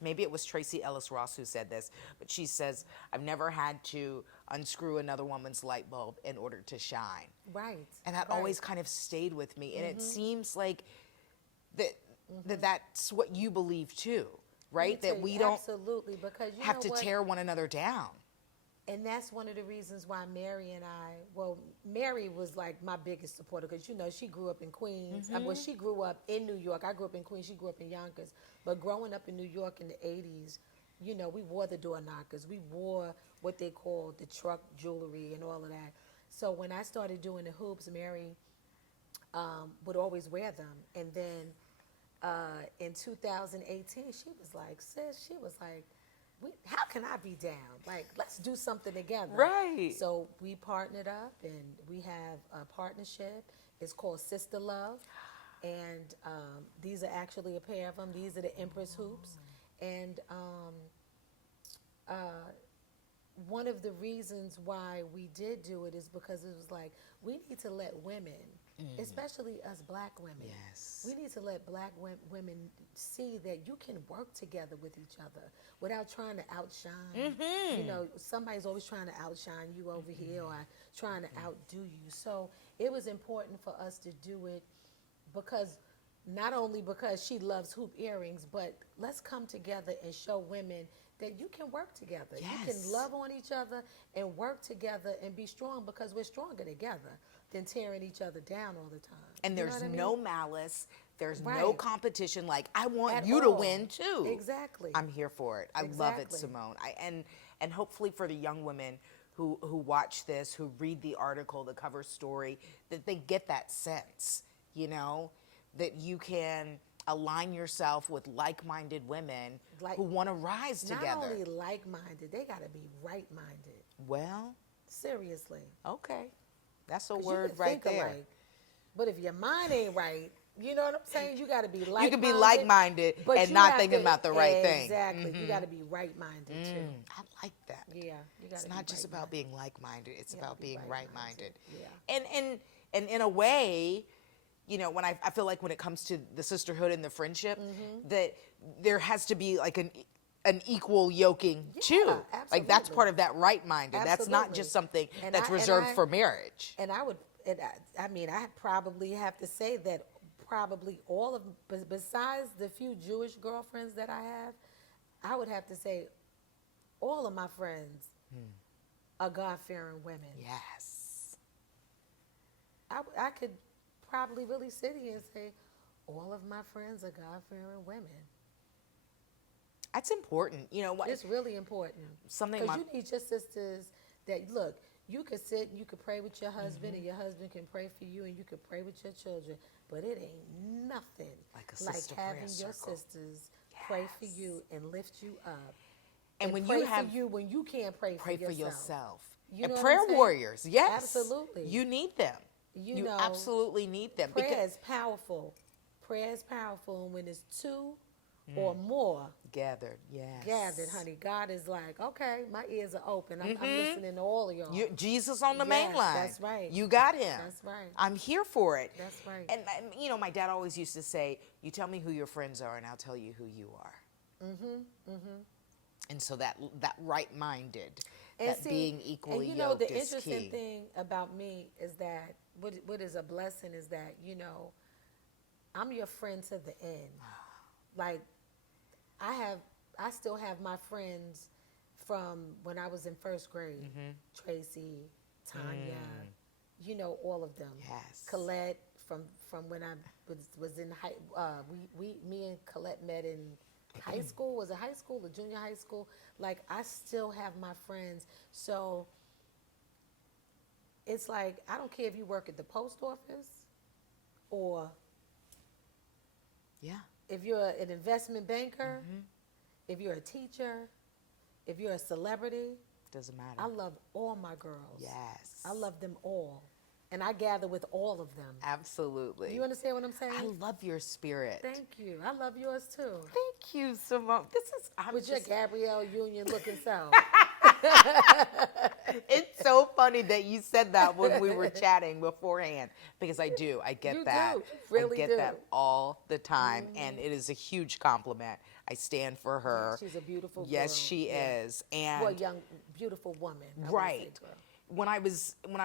maybe it was Tracy Ellis Ross who said this, but she says, "I've never had to unscrew another woman's light bulb in order to shine." Right. And that right. always kind of stayed with me. And it seems like that's what you believe too, right? Let me tell That we you, don't absolutely, because you have know to what? tear one another down. And that's one of the reasons why Mary and I, well, Mary was like my biggest supporter because, you know, she grew up in Queens. Well, she grew up in New York. I grew up in Queens. She grew up in Yonkers. But growing up in New York in the 80s, you know, we wore the door knockers. We wore what they called the truck jewelry and all of that. So when I started doing the hoops, Mary would always wear them. And then in 2018, she was like, sis, she was like, how can I be down? Like, let's do something together. Right. So we partnered up, and we have a partnership. It's called Sister Love, and these are actually a pair of them. These are the Empress hoops, and one of the reasons why we did do it is because it was like, we need to let women, especially us black women, Yes. we need to let black women see that you can work together with each other without trying to outshine. You know, somebody's always trying to outshine you over here or trying to outdo you. So it was important for us to do it because not only because she loves hoop earrings, but let's come together and show women that you can work together. You Yes. can love on each other and work together and be strong because we're stronger together than tearing each other down all the time. And You know there's what I no mean? malice. There's no Right. competition. Like, I want At you to all. win too. Exactly. I'm here for it. I love it, Exactly. Simone. And hopefully for the young women who watch this, who read the article, the cover story, that they get that sense, you know, that you can align yourself with like-minded women who want to rise Not together. only like-minded, they got to be right-minded. Well, Seriously. okay. That's a 'Cause you word can right think there. alike, but if your mind ain't right, you know what I'm saying? You got to be like-minded. You can be like-minded but and you not have thinking to- about the right thing. Exactly. You got to be right-minded too. I like that. Yeah, you got It's to not be just about right-minded. being like-minded. It's You gotta about be being right-minded. right-minded. And in a way, you know, when I feel like when it comes to the sisterhood and the friendship, that there has to be like an equal yoking too. Like that's absolutely. part of that right-minded. That's not Absolutely. just something And that's reserved for marriage. And I would, I mean, I probably have to say that probably all of, besides the few Jewish girlfriends that I have, I would have to say all of my friends are God-fearing women. Yes. I could probably really sit here and say all of my friends are God-fearing women. That's important. You know what? It's really important. Something Because my- you need your sisters that, look, you could sit, you could pray with your husband, and your husband can pray for you, and you could pray with your children. But it ain't nothing Like a sister prayer having your circle. sisters pray for you and lift you up. And when pray you have for you when you can't pray for yourself. yourself. You And know what prayer I'm saying? warriors, yes. Absolutely. You need them. You know, absolutely need them. Prayer is powerful. Prayer is powerful, and when it's two or more Gathered, yes. gathered, honey, God is like, okay, my ears are open. I'm listening to all of y'all. Jesus on the main Yes, line. that's right. You got him. That's right. I'm here for it. That's right. And you know, my dad always used to say, "You tell me who your friends are, and I'll tell you who you are." And so that right-minded, that being equally and you know, yoked the is interesting key. thing about me is that what is a blessing is that, you know, I'm your friend to the end. Like, I still have my friends from when I was in first grade. Tracy, Tanya, you know, all of them. Yes. Colette from when I was in high. Me and Colette met in high school. Was it high school or junior high school? Like, I still have my friends. So it's like, I don't care if you work at the post office or Yeah. if you're an investment banker, if you're a teacher, if you're a celebrity. Doesn't matter. I love all my girls. Yes. I love them all. And I gather with all of them. Absolutely. You understand what I'm saying? I love your spirit. Thank you. I love yours too. Thank you, Simone. I'm With your just, Gabrielle Union looking self. it's so funny that you said that when we were chatting beforehand, because I do. I get You that. do. You really I get do. that all the time, and it is a huge compliment. I stand for her. She's a beautiful girl. Yes, she is. And Well, young, beautiful woman. I wouldn't right. say girl. When I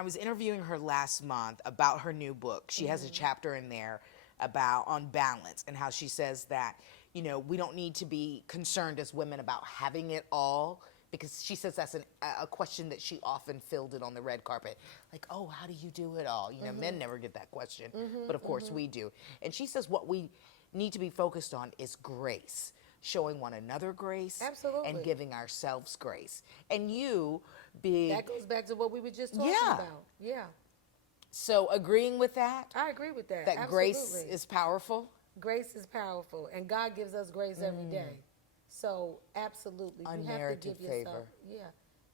was interviewing her last month about her new book, she has a chapter in there about on balance and how she says that, we don't need to be concerned as women about having it all, because she says that's a question that she often fielded on the red carpet. Like, oh, how do you do it all? Men never get that question, but of course we do. And she says what we need to be focused on is grace, showing one another grace. Absolutely. And giving ourselves grace. And you being... That goes back to what we were just talking Yeah. about. Yeah. So agreeing with that, I agree with that. that Absolutely. grace is powerful. Grace is powerful, and God gives us grace every day. So absolutely, you have to Unmerited give yourself. favor. Yeah,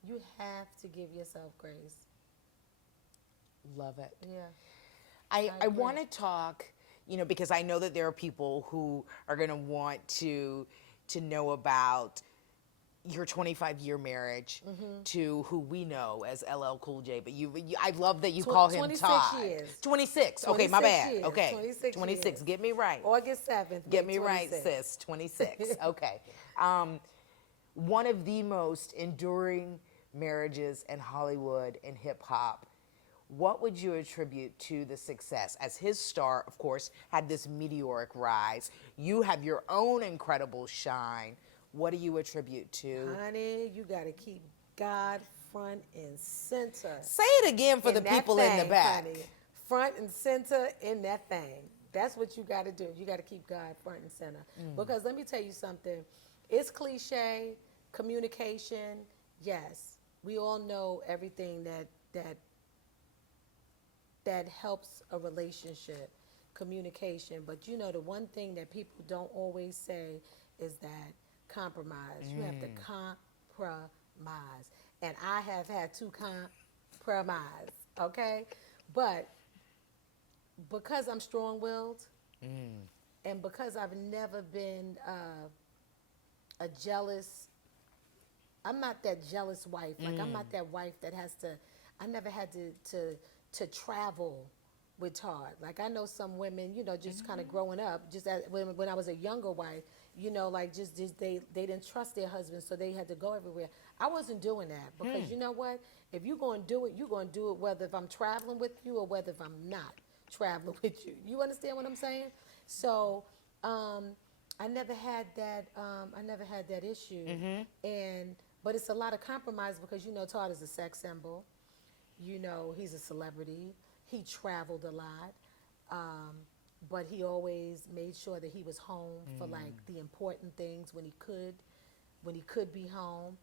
you have to give yourself grace. Love it. Yeah. I agree. want to talk, because I know that there are people who are going to want to know about your 25-year marriage to who we know as LL Cool J, but I love that you call him 26 Todd. years. 26. Okay, my 26 bad. years. Okay. 26 years. Get me right. August 7th. Get May me right, 26th. sis. 26. Okay. One of the most enduring marriages in Hollywood and hip hop. What would you attribute to the success? As his star, of course, had this meteoric rise. You have your own incredible shine. What do you attribute to? Honey, you got to keep God front and center. Say it again for the in that people in the thing, back. honey. Front and center in that thing. That's what you got to do. You got to keep God front and center. Because let me tell you something. It's cliche, communication. Yes, we all know everything that helps a relationship, communication. But the one thing that people don't always say is that compromise. You have to compromise. And I have had to compromise, okay? But because I'm strong-willed and because I've never been a jealous, I'm not that jealous wife. Like, I'm not that wife that has to, I never had to travel with Todd. Like, I know some women, just kind of growing up, just when I was a younger wife, like just they didn't trust their husband, so they had to go everywhere. I wasn't doing that because you know what? If you're going to do it, you're going to do it whether if I'm traveling with you or whether if I'm not traveling with you. You understand what I'm saying? So I never had that. I never had that issue, but it's a lot of compromise because Todd is a sex symbol. He's a celebrity. He traveled a lot. But he always made sure that he was home for like the important things when he could be home.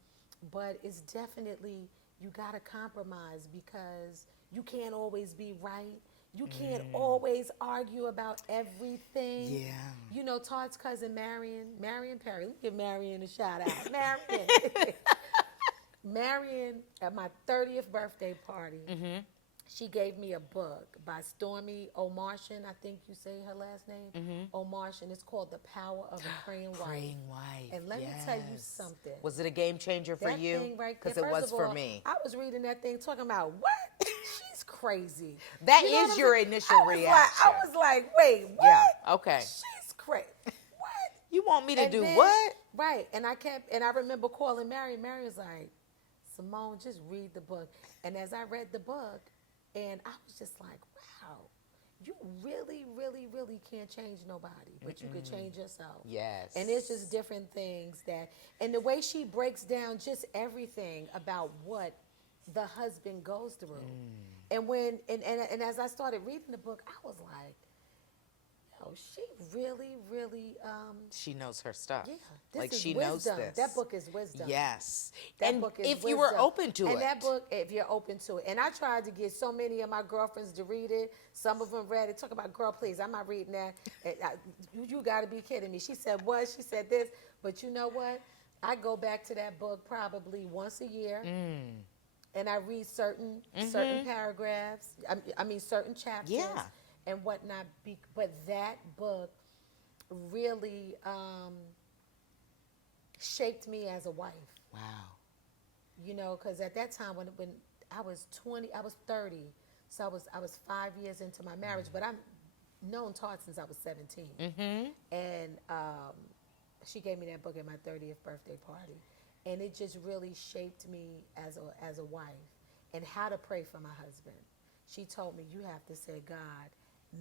But it's definitely, you got to compromise because you can't always be right. You can't always argue about everything. Yeah. Todd's cousin Marion Perry. Let's give Marion a shout out. Marion. Marion, at my 30th birthday party, she gave me a book by Stormy O'Martian. I think you say her last name. O'Martian. It's called The Power of a Praying Wife. Praying wife. And let me tell you something. Was it a game changer for That you? thing right there, Because it first was of for all, me. I was reading that thing talking about, what? She's crazy. That You know is what your I'm saying? initial I was reaction. Like, I was like, wait, what? Yeah, okay. She's crazy. What? You want me to And do then- what? Right. And I remember calling Mary. Mary was like, Simone, just read the book. And as I read the book, and I was just like, wow, you really, really, really can't change nobody, but you could change yourself. Yes. And it's just different things and the way she breaks down just everything about what the husband goes through. And as I started reading the book, I was like, she really, really, She knows her stuff. yeah, this Like is she wisdom. knows this. That book is wisdom. Yes. That And book is if you were wisdom. open to it. And that book, if you're open to it. And I tried to get so many of my girlfriends to read it. Some of them read it. Talk about, girl, please, I'm not reading that. You got to be kidding me. She said what? She said this. But you know what? I go back to that book probably once a year. and I read certain paragraphs. I mean certain chapters Yeah. and whatnot. But that book really shaped me as a wife. Wow. You know, because at that time when I was 20, I was 30, so I was 5 years into my marriage. But I've known Todd since I was 17, and she gave me that book at my 30th birthday party, and it just really shaped me as a wife and how to pray for my husband. She told me, you have to say, God,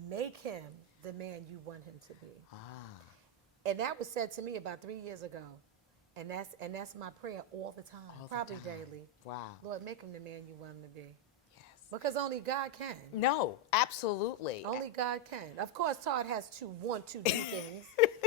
make him the man you want him to be. And that was said to me about 3 years ago. And that's my prayer all the time, All the probably time. daily. Wow. Lord, make him the man you want him to be. Yes. Because only God can. No, absolutely. Only God can. Of course, Todd has to want to do things.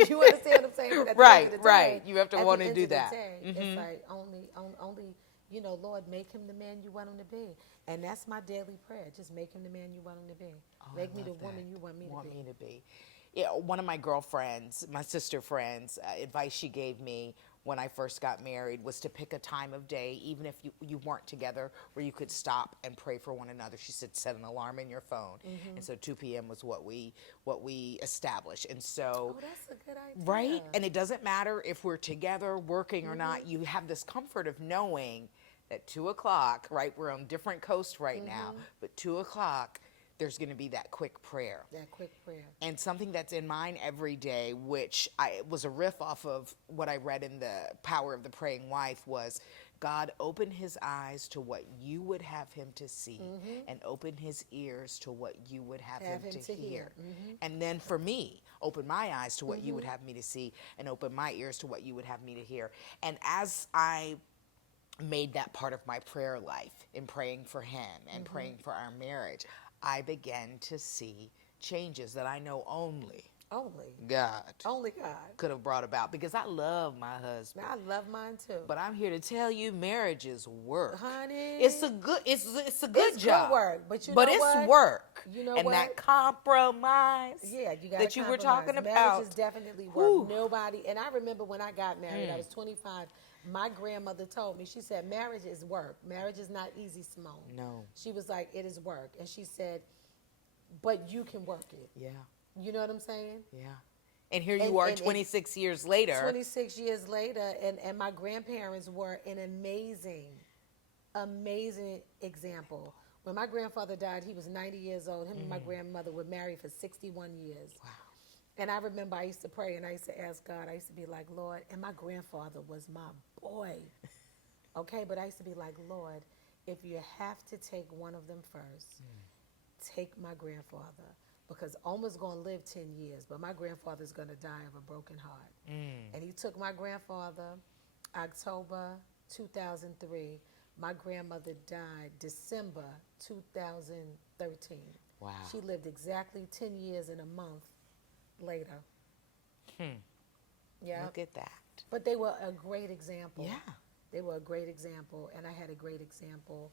You understand what I'm saying? But at the Right, end of the right. day, You have to at the want to end do of the that. day, it's like only, you know, Lord, make him the man you want him to be. And that's my daily prayer. Just make him the man you want him to be. Make me the woman you want me to be. Yeah, one of my girlfriends, my sister friends, advice she gave me when I first got married was to pick a time of day, even if you weren't together, where you could stop and pray for one another. She said, set an alarm in your phone. And so 2 p.m. was what we established. And so, Oh, that's a good idea. right? And it doesn't matter if we're together, working or not, you have this comfort of knowing that 2 o'clock, right? We're on different coasts right now, but 2 o'clock, there's going to be that quick prayer. That quick prayer. And something that's in mine every day, which was a riff off of what I read in The Power of the Praying Wife, was God, open his eyes to what you would have him to see, and open his ears to what you would have him to hear. And then for me, open my eyes to what you would have me to see, and open my ears to what you would have me to hear. And as I made that part of my prayer life in praying for him and praying for our marriage, I began to see changes that I know only God Only God could have brought about, because I love my husband. I love mine too. But I'm here to tell you, marriage is work. Honey, It's a good it's job. good work, but it's what? work. You know and what? that compromise Yeah, you got that you were talking Marriage about. is definitely work. Whew. Nobody, and I remember when I got married, I was 25. My grandmother told me, she said, marriage is work. Marriage is not easy, Simone. No. She was like, it is work. And she said, but you can work it. Yeah. You know what I'm saying? Yeah. And here you are 26 years later. 26 years later, and my grandparents were an amazing example. When my grandfather died, he was 90 years old. Him and my grandmother were married for 61 years. Wow. And I remember I used to pray and I used to ask God, I used to be like, Lord, and my grandfather was my boy. Okay, but I used to be like, Lord, if you have to take one of them first, take my grandfather. Because Omar's going to live 10 years, but my grandfather's going to die of a broken heart. And he took my grandfather October 2003. My grandmother died December 2013. Wow. She lived exactly 10 years and a month later. Yeah. Look at that. But they were a great example. Yeah. They were a great example, and I had a great example.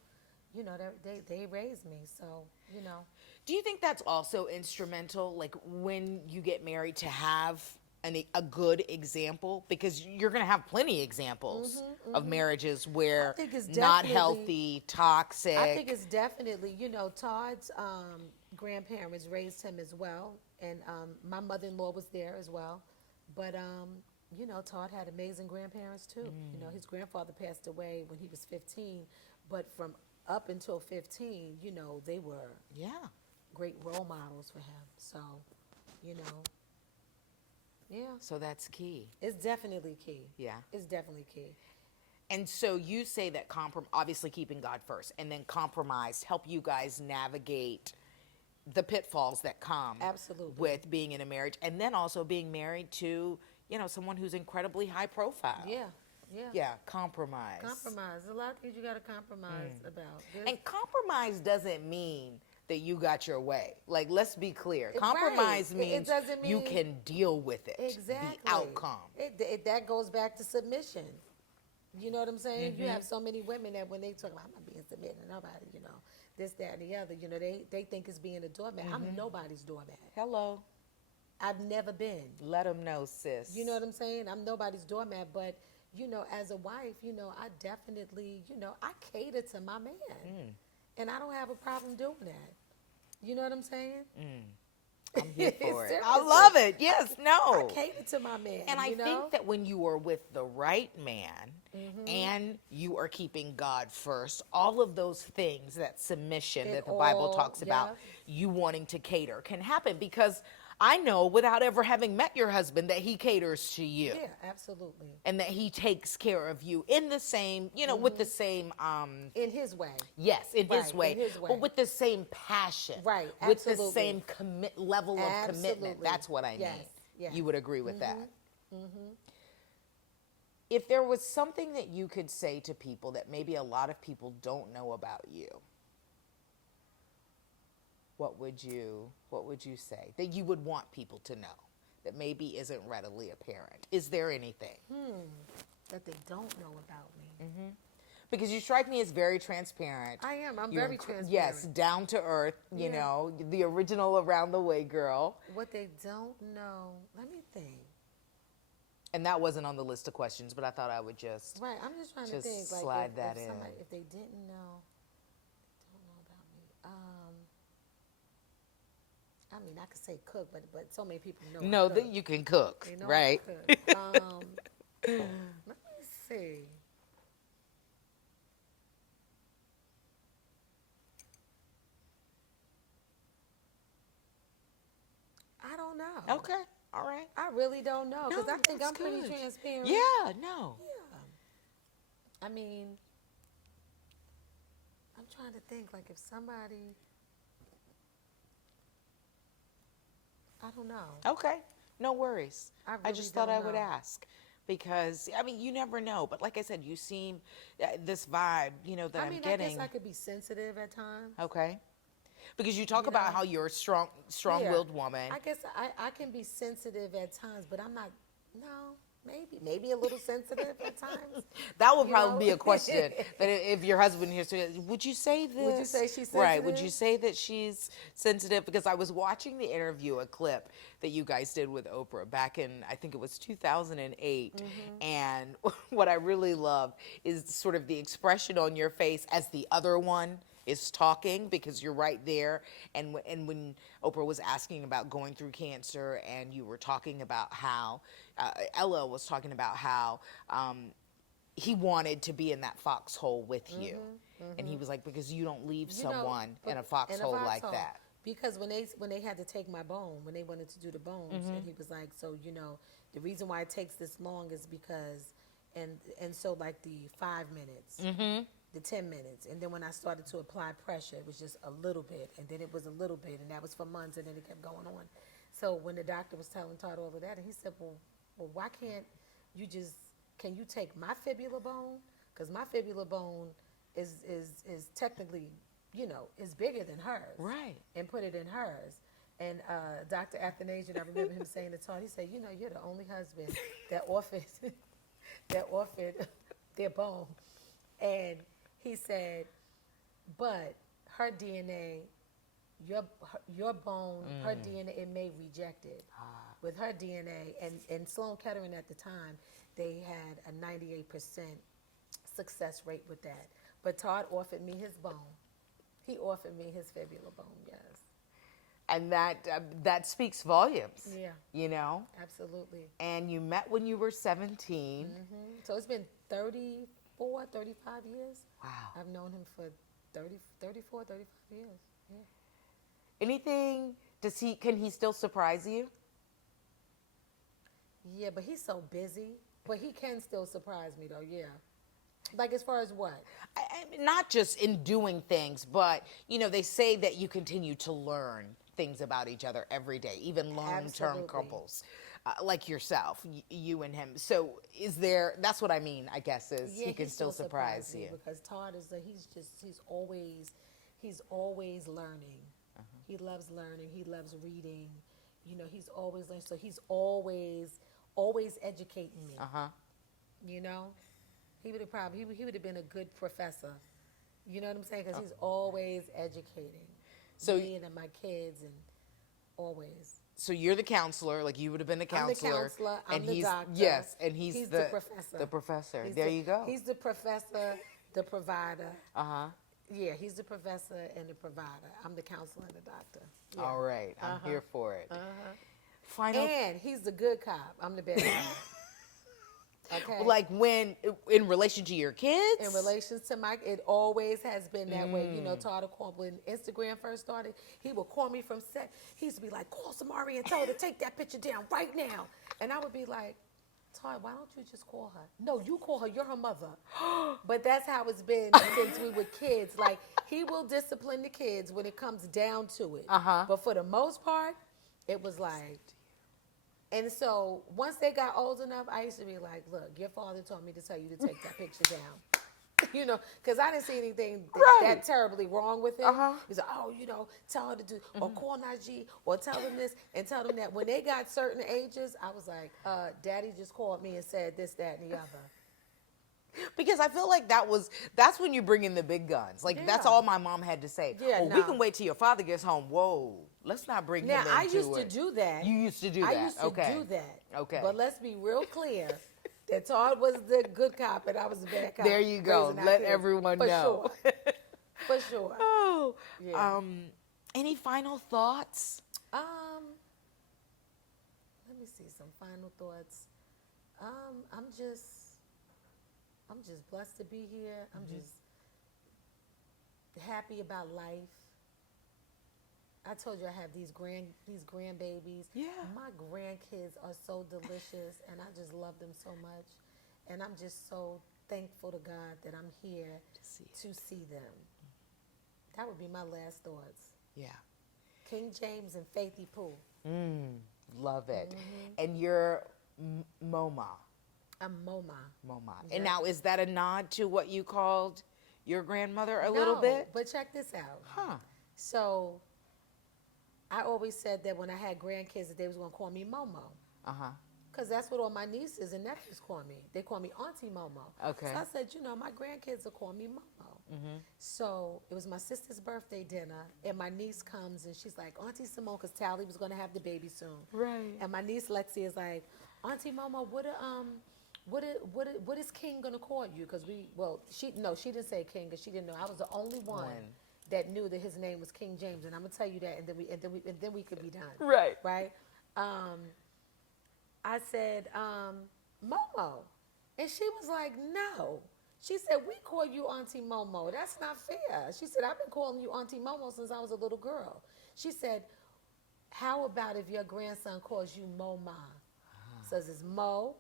You know, they raised me, so, you know. Do you think that's also instrumental, like when you get married, to have a good example? Because you're going to have plenty of examples of marriages where I think it's not definitely- healthy, toxic. I think it's definitely, you know, Todd's grandparents raised him as well, and my mother-in-law was there as well. But, you know, Todd had amazing grandparents too. You know, his grandfather passed away when he was 15, but from up until 15, you know, they were great role models for him. So, you know, yeah, So that's key. it's definitely key. Yeah. It's definitely key. And so you say that obviously keeping God first, and then compromise help you guys navigate the pitfalls that come Absolutely. with being in a marriage, and then also being married to, you know, someone who's incredibly high profile. Yeah, yeah. Yeah, compromise. Compromise. A lot of things you got to compromise about. And compromise doesn't mean that you got your way. Like, let's be clear. Right. Compromise It means doesn't you mean- can deal with it. Exactly. The outcome. That goes back to submission. You know what I'm saying? You have so many women that when they talk about, I'm not being submitted to nobody, you know, this, that, and the other, you know, they think it's being a doormat. I'm nobody's doormat. Hello. I've never been. Let them know, sis. You know what I'm saying? I'm nobody's doormat, but, you know, as a wife, you know, I definitely, you know, I cater to my man. And I don't have a problem doing that. You know what I'm saying? I'm here for it. I Seriously. love it. Yes, I no. cater to my man. And I you know? think that when you are with the right man and you are keeping God first, all of those things, that submission It that the Bible all- talks about, yeah. you wanting to cater, can happen because I know without ever having met your husband that he caters to you. Yeah, absolutely. And that he takes care of you in the same, you know, with the same, In his way. yes, in his Right, way, in his way. but with the same passion, Right, with the absolutely. same level of commitment. Absolutely. That's what I Yes, mean. yes. You would agree with that. If there was something that you could say to people that maybe a lot of people don't know about you, what would you say that you would want people to know that maybe isn't readily apparent? Is there anything? That they don't know about me. Because you strike me as very transparent. I am. I'm You're very transparent. Yes, down to earth, you Yeah. know, the original around the way girl. What they don't know, let me think. And that wasn't on the list of questions, but I thought I would just Right, I'm just trying to Just think. Like, slide if, that if in. somebody, if they didn't know, don't know about me. I mean, I could say cook, but so many people know. I know cook. that you can cook, They know I right? cook. Let me see. I don't know. Okay, all right. I really don't know because No, I think that's I'm pretty good. transparent. Yeah, no. Yeah. I mean, I'm trying to think like if somebody, I don't know. Okay, no worries. I I really just thought don't I would know. ask because I mean you never know. But like I said, you seem this vibe, you know, that I I'm mean, getting. I guess I could be sensitive at times. Okay, because you talk You about know? how you're a strong-willed Yeah. woman. I guess I can be sensitive at times, but I'm not. No, maybe a little sensitive at times. That would You probably be know? a question that if your husband hears, would you say this? Would you say she's Right? Would sensitive? you say that she's sensitive? Because I was watching the interview, a clip that you guys did with Oprah back in, I think it was 2008, and what I really love is sort of the expression on your face as the other one is talking because you're right there. And when Oprah was asking about going through cancer, and you were talking about how Ella was talking about how he wanted to be in that foxhole with you, and he was like, because you don't leave You know, someone but- in a foxhole like foxhole. that. Because when they had to take my bone, when they wanted to do the bones, and he was like, so you know, the reason why it takes this long is because, and so like the 5 minutes, the 10 minutes, and then when I started to apply pressure, it was just a little bit, and then it was a little bit, and that was for months, and then it kept going on. So when the doctor was telling Todd all of that, and he said, well, why can't you just, can you take my fibula bone? Because my fibula bone is technically, you know, is bigger than hers. Right. And put it in hers. And Dr. Athanasian, I remember him saying to Todd, he said, you know, you're the only husband that offered their bone. And he said, but her DNA, your bone, her DNA, it may reject it. With her DNA, and Sloan Kettering at the time, they had a 98% success rate with that. But Todd offered me his bone. He offered me his fibula bone, yes. And that speaks volumes. Yeah. You know? Absolutely. And you met when you were 17. So it's been 34, 35 years. Wow. I've known him for 34, 35 years. Yeah. Anything, can he still surprise you? Yeah, but he's so busy. But he can still surprise me, though, yeah. Like, as far as what? Not just in doing things, but, you know, they say that you continue to learn things about each other every day, even long-term Absolutely. couples like yourself, you and him. So that's what I mean, I guess, is he can still surprise me you. because Todd is he's always learning. He loves learning. He loves reading. You know, he's always learning. So he's always educating me. You know, he would have been a good professor. You know what I'm saying? Because he's always educating So me and my kids, and always. So you're the counselor, like you would have been the I'm the counselor. counselor. I'm and the he's, doctor. Yes, and he's the professor. The professor. He's There the- you go. He's the professor, the provider. Uh-huh. Yeah, he's the professor and the provider. I'm the counselor and the doctor. Yeah. All right. I'm here for it. Final. And he's the good cop. I'm the bad cop. Okay. Like when, in relation to your kids? In relation to my, it always has been that way. You know, Todd will call, when Instagram first started, he would call me from set. He used to be like, call Samari and tell her to take that picture down right now. And I would be like, Todd, why don't you just call her? No, you call her. You're her mother. But that's how it's been since we were kids. Like, he will discipline the kids when it comes down to it. But for the most part, it was like, and so once they got old enough, I used to be like, look, your father told me to tell you to take that picture down. You know, because I didn't see anything that terribly wrong with it. He's like, oh, you know, tell her to do, or call Najee, or tell them this, and tell them that. When they got certain ages, I was like, Daddy just called me and said this, that, and the other. Because I feel like that's when you bring in the big guns. Like, that's all my mom had to say. Yeah, we can wait till your father gets home. Whoa, let's not bring him into it. Now, I used to do that. You used to do that. I used to do that. Okay. But let's be real clear that Todd was the good cop and I was the bad cop. There you go. raising our Let kids. everyone For know. Sure. For sure. Oh. Yeah. Any final thoughts? Let me see some final thoughts. I'm just blessed to be here. I'm just happy about life. I told you I have these grandbabies. Yeah. My grandkids are so delicious, and I just love them so much. And I'm just so thankful to God that I'm here to see them. That would be my last thoughts. Yeah. King James and Faithy Pooh. Love it. And you're Moma. I'm Moma. Moma. Yeah. And now, is that a nod to what you called your grandmother a little No, bit? but check this out. Huh. So I always said that when I had grandkids that they was going to call me Momo. Uh-huh. Because that's what all my nieces and nephews call me. They call me Auntie Momo. Okay. So I said, you know, my grandkids will call me Momo. So it was my sister's birthday dinner, and my niece comes, and she's like, Auntie Simone, because Tally was going to have the baby soon. Right. And my niece Lexi is like, Auntie Momo, what is King going to call you? Because she didn't say King, because she didn't know. I was the only one that knew that his name was King James, and I'm gonna tell you that, and then we could be done. Right. Right. I said, Momo, and she was like, no. She said, we call you Auntie Momo. That's not fair. She said, I've been calling you Auntie Momo since I was a little girl. She said, how about if your grandson calls you Moma? Says it's Mo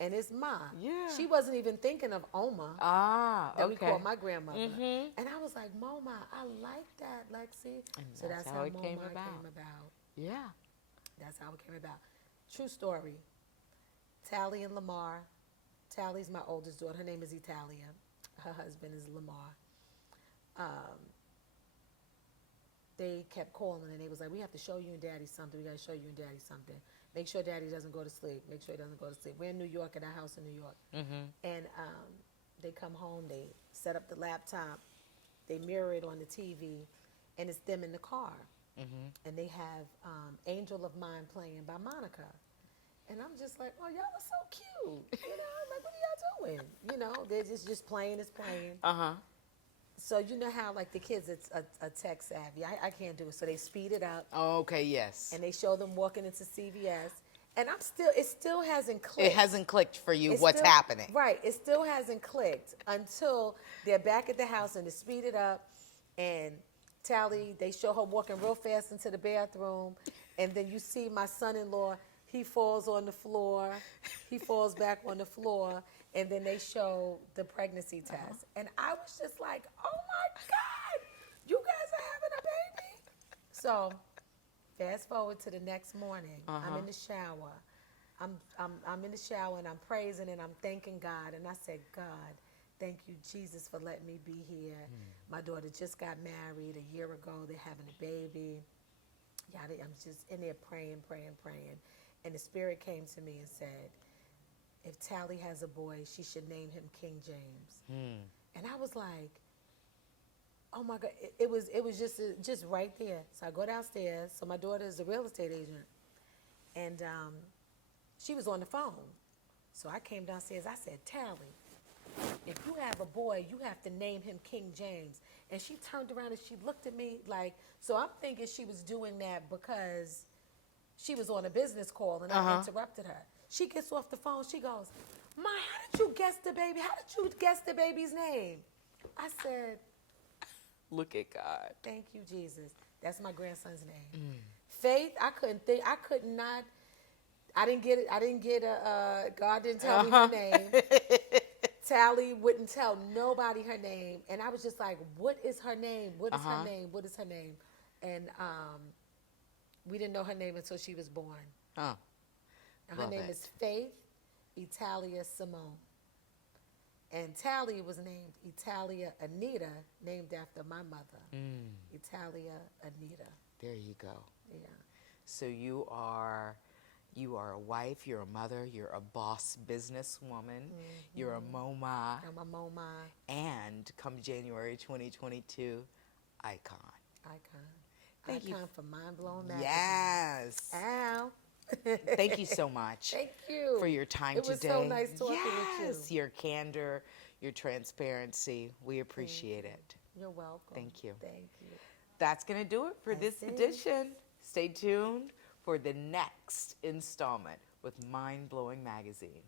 and it's Ma. Yeah. She wasn't even thinking of Oma. That We called my grandmother. And I was like, Moma, I like that, Lexi. And so that's how it came Moma about. came about. Yeah. That's how it came about. True story. Tally and Lamar. Tally's my oldest daughter. Her name is Italia. Her husband is Lamar. They kept calling, and they was like, we have to show you and Daddy something. We got to show you and Daddy something. Make sure Daddy doesn't go to sleep. Make sure he doesn't go to sleep. We're in New York, at our house in New York. And they come home. They set up the laptop. They mirror it on the TV, and it's them in the car. And they have Angel of Mine playing by Monica. And I'm just like, oh, y'all are so cute. You know, I'm like, what are y'all doing? You know, they're just playing, it's playing. So you know how, like, the kids, it's a tech savvy. I can't do it. So they speed it up. Oh, okay, yes. And they show them walking into CVS. And it still hasn't clicked. It hasn't clicked for you It what's still- happening. Right. It still hasn't clicked until they're back at the house and they speed it up. And Tally, they show her walking real fast into the bathroom. And then you see my son-in-law, he falls on the floor. He falls back on the floor. And then they show the pregnancy test. And I was just like, oh my God, you guys are having a baby? So fast forward to the next morning. I'm in the shower. I'm in the shower and I'm praising and I'm thanking God. And I said, God, thank you, Jesus, for letting me be here. My daughter just got married a year ago. They're having a baby. I'm just in there praying. And the Spirit came to me and said, if Tally has a boy, she should name him King James. And I was like, oh my God, it was just right there. So I go downstairs. So my daughter is a real estate agent. And she was on the phone. So I came downstairs. I said, Tally, if you have a boy, you have to name him King James. And she turned around and she looked at me like, so I'm thinking she was doing that because she was on a business call and I interrupted her. She gets off the phone. She goes, Ma, how did you guess the baby? How did you guess the baby's name? I said, Look at God. thank you, Jesus. That's my grandson's name. Faith, I couldn't think, I could not, I didn't get God didn't tell me her name. Tally wouldn't tell nobody her name. And I was just like, what is her name? What is her name? What is her name? And we didn't know her name until she was born. Oh, And her love name it. is Faith Italia Simone. And Tally was named Italia Anita, named after my mother. Italia Anita. There you go. Yeah. So you are a wife, you're a mother, you're a boss businesswoman, you're a MoMA, I'm a MoMA and come January 2022, icon. Thank you. Icon for Mind Blown Magazine. Yes. Ow. Thank you so much. Thank you. For your time It was today. so nice talking with Yes, you. your candor, your transparency. We appreciate it. You're welcome. Thank you. Thank you. That's going to do it for this That's it. edition. Stay tuned for the next installment with Mind Blowing Magazine.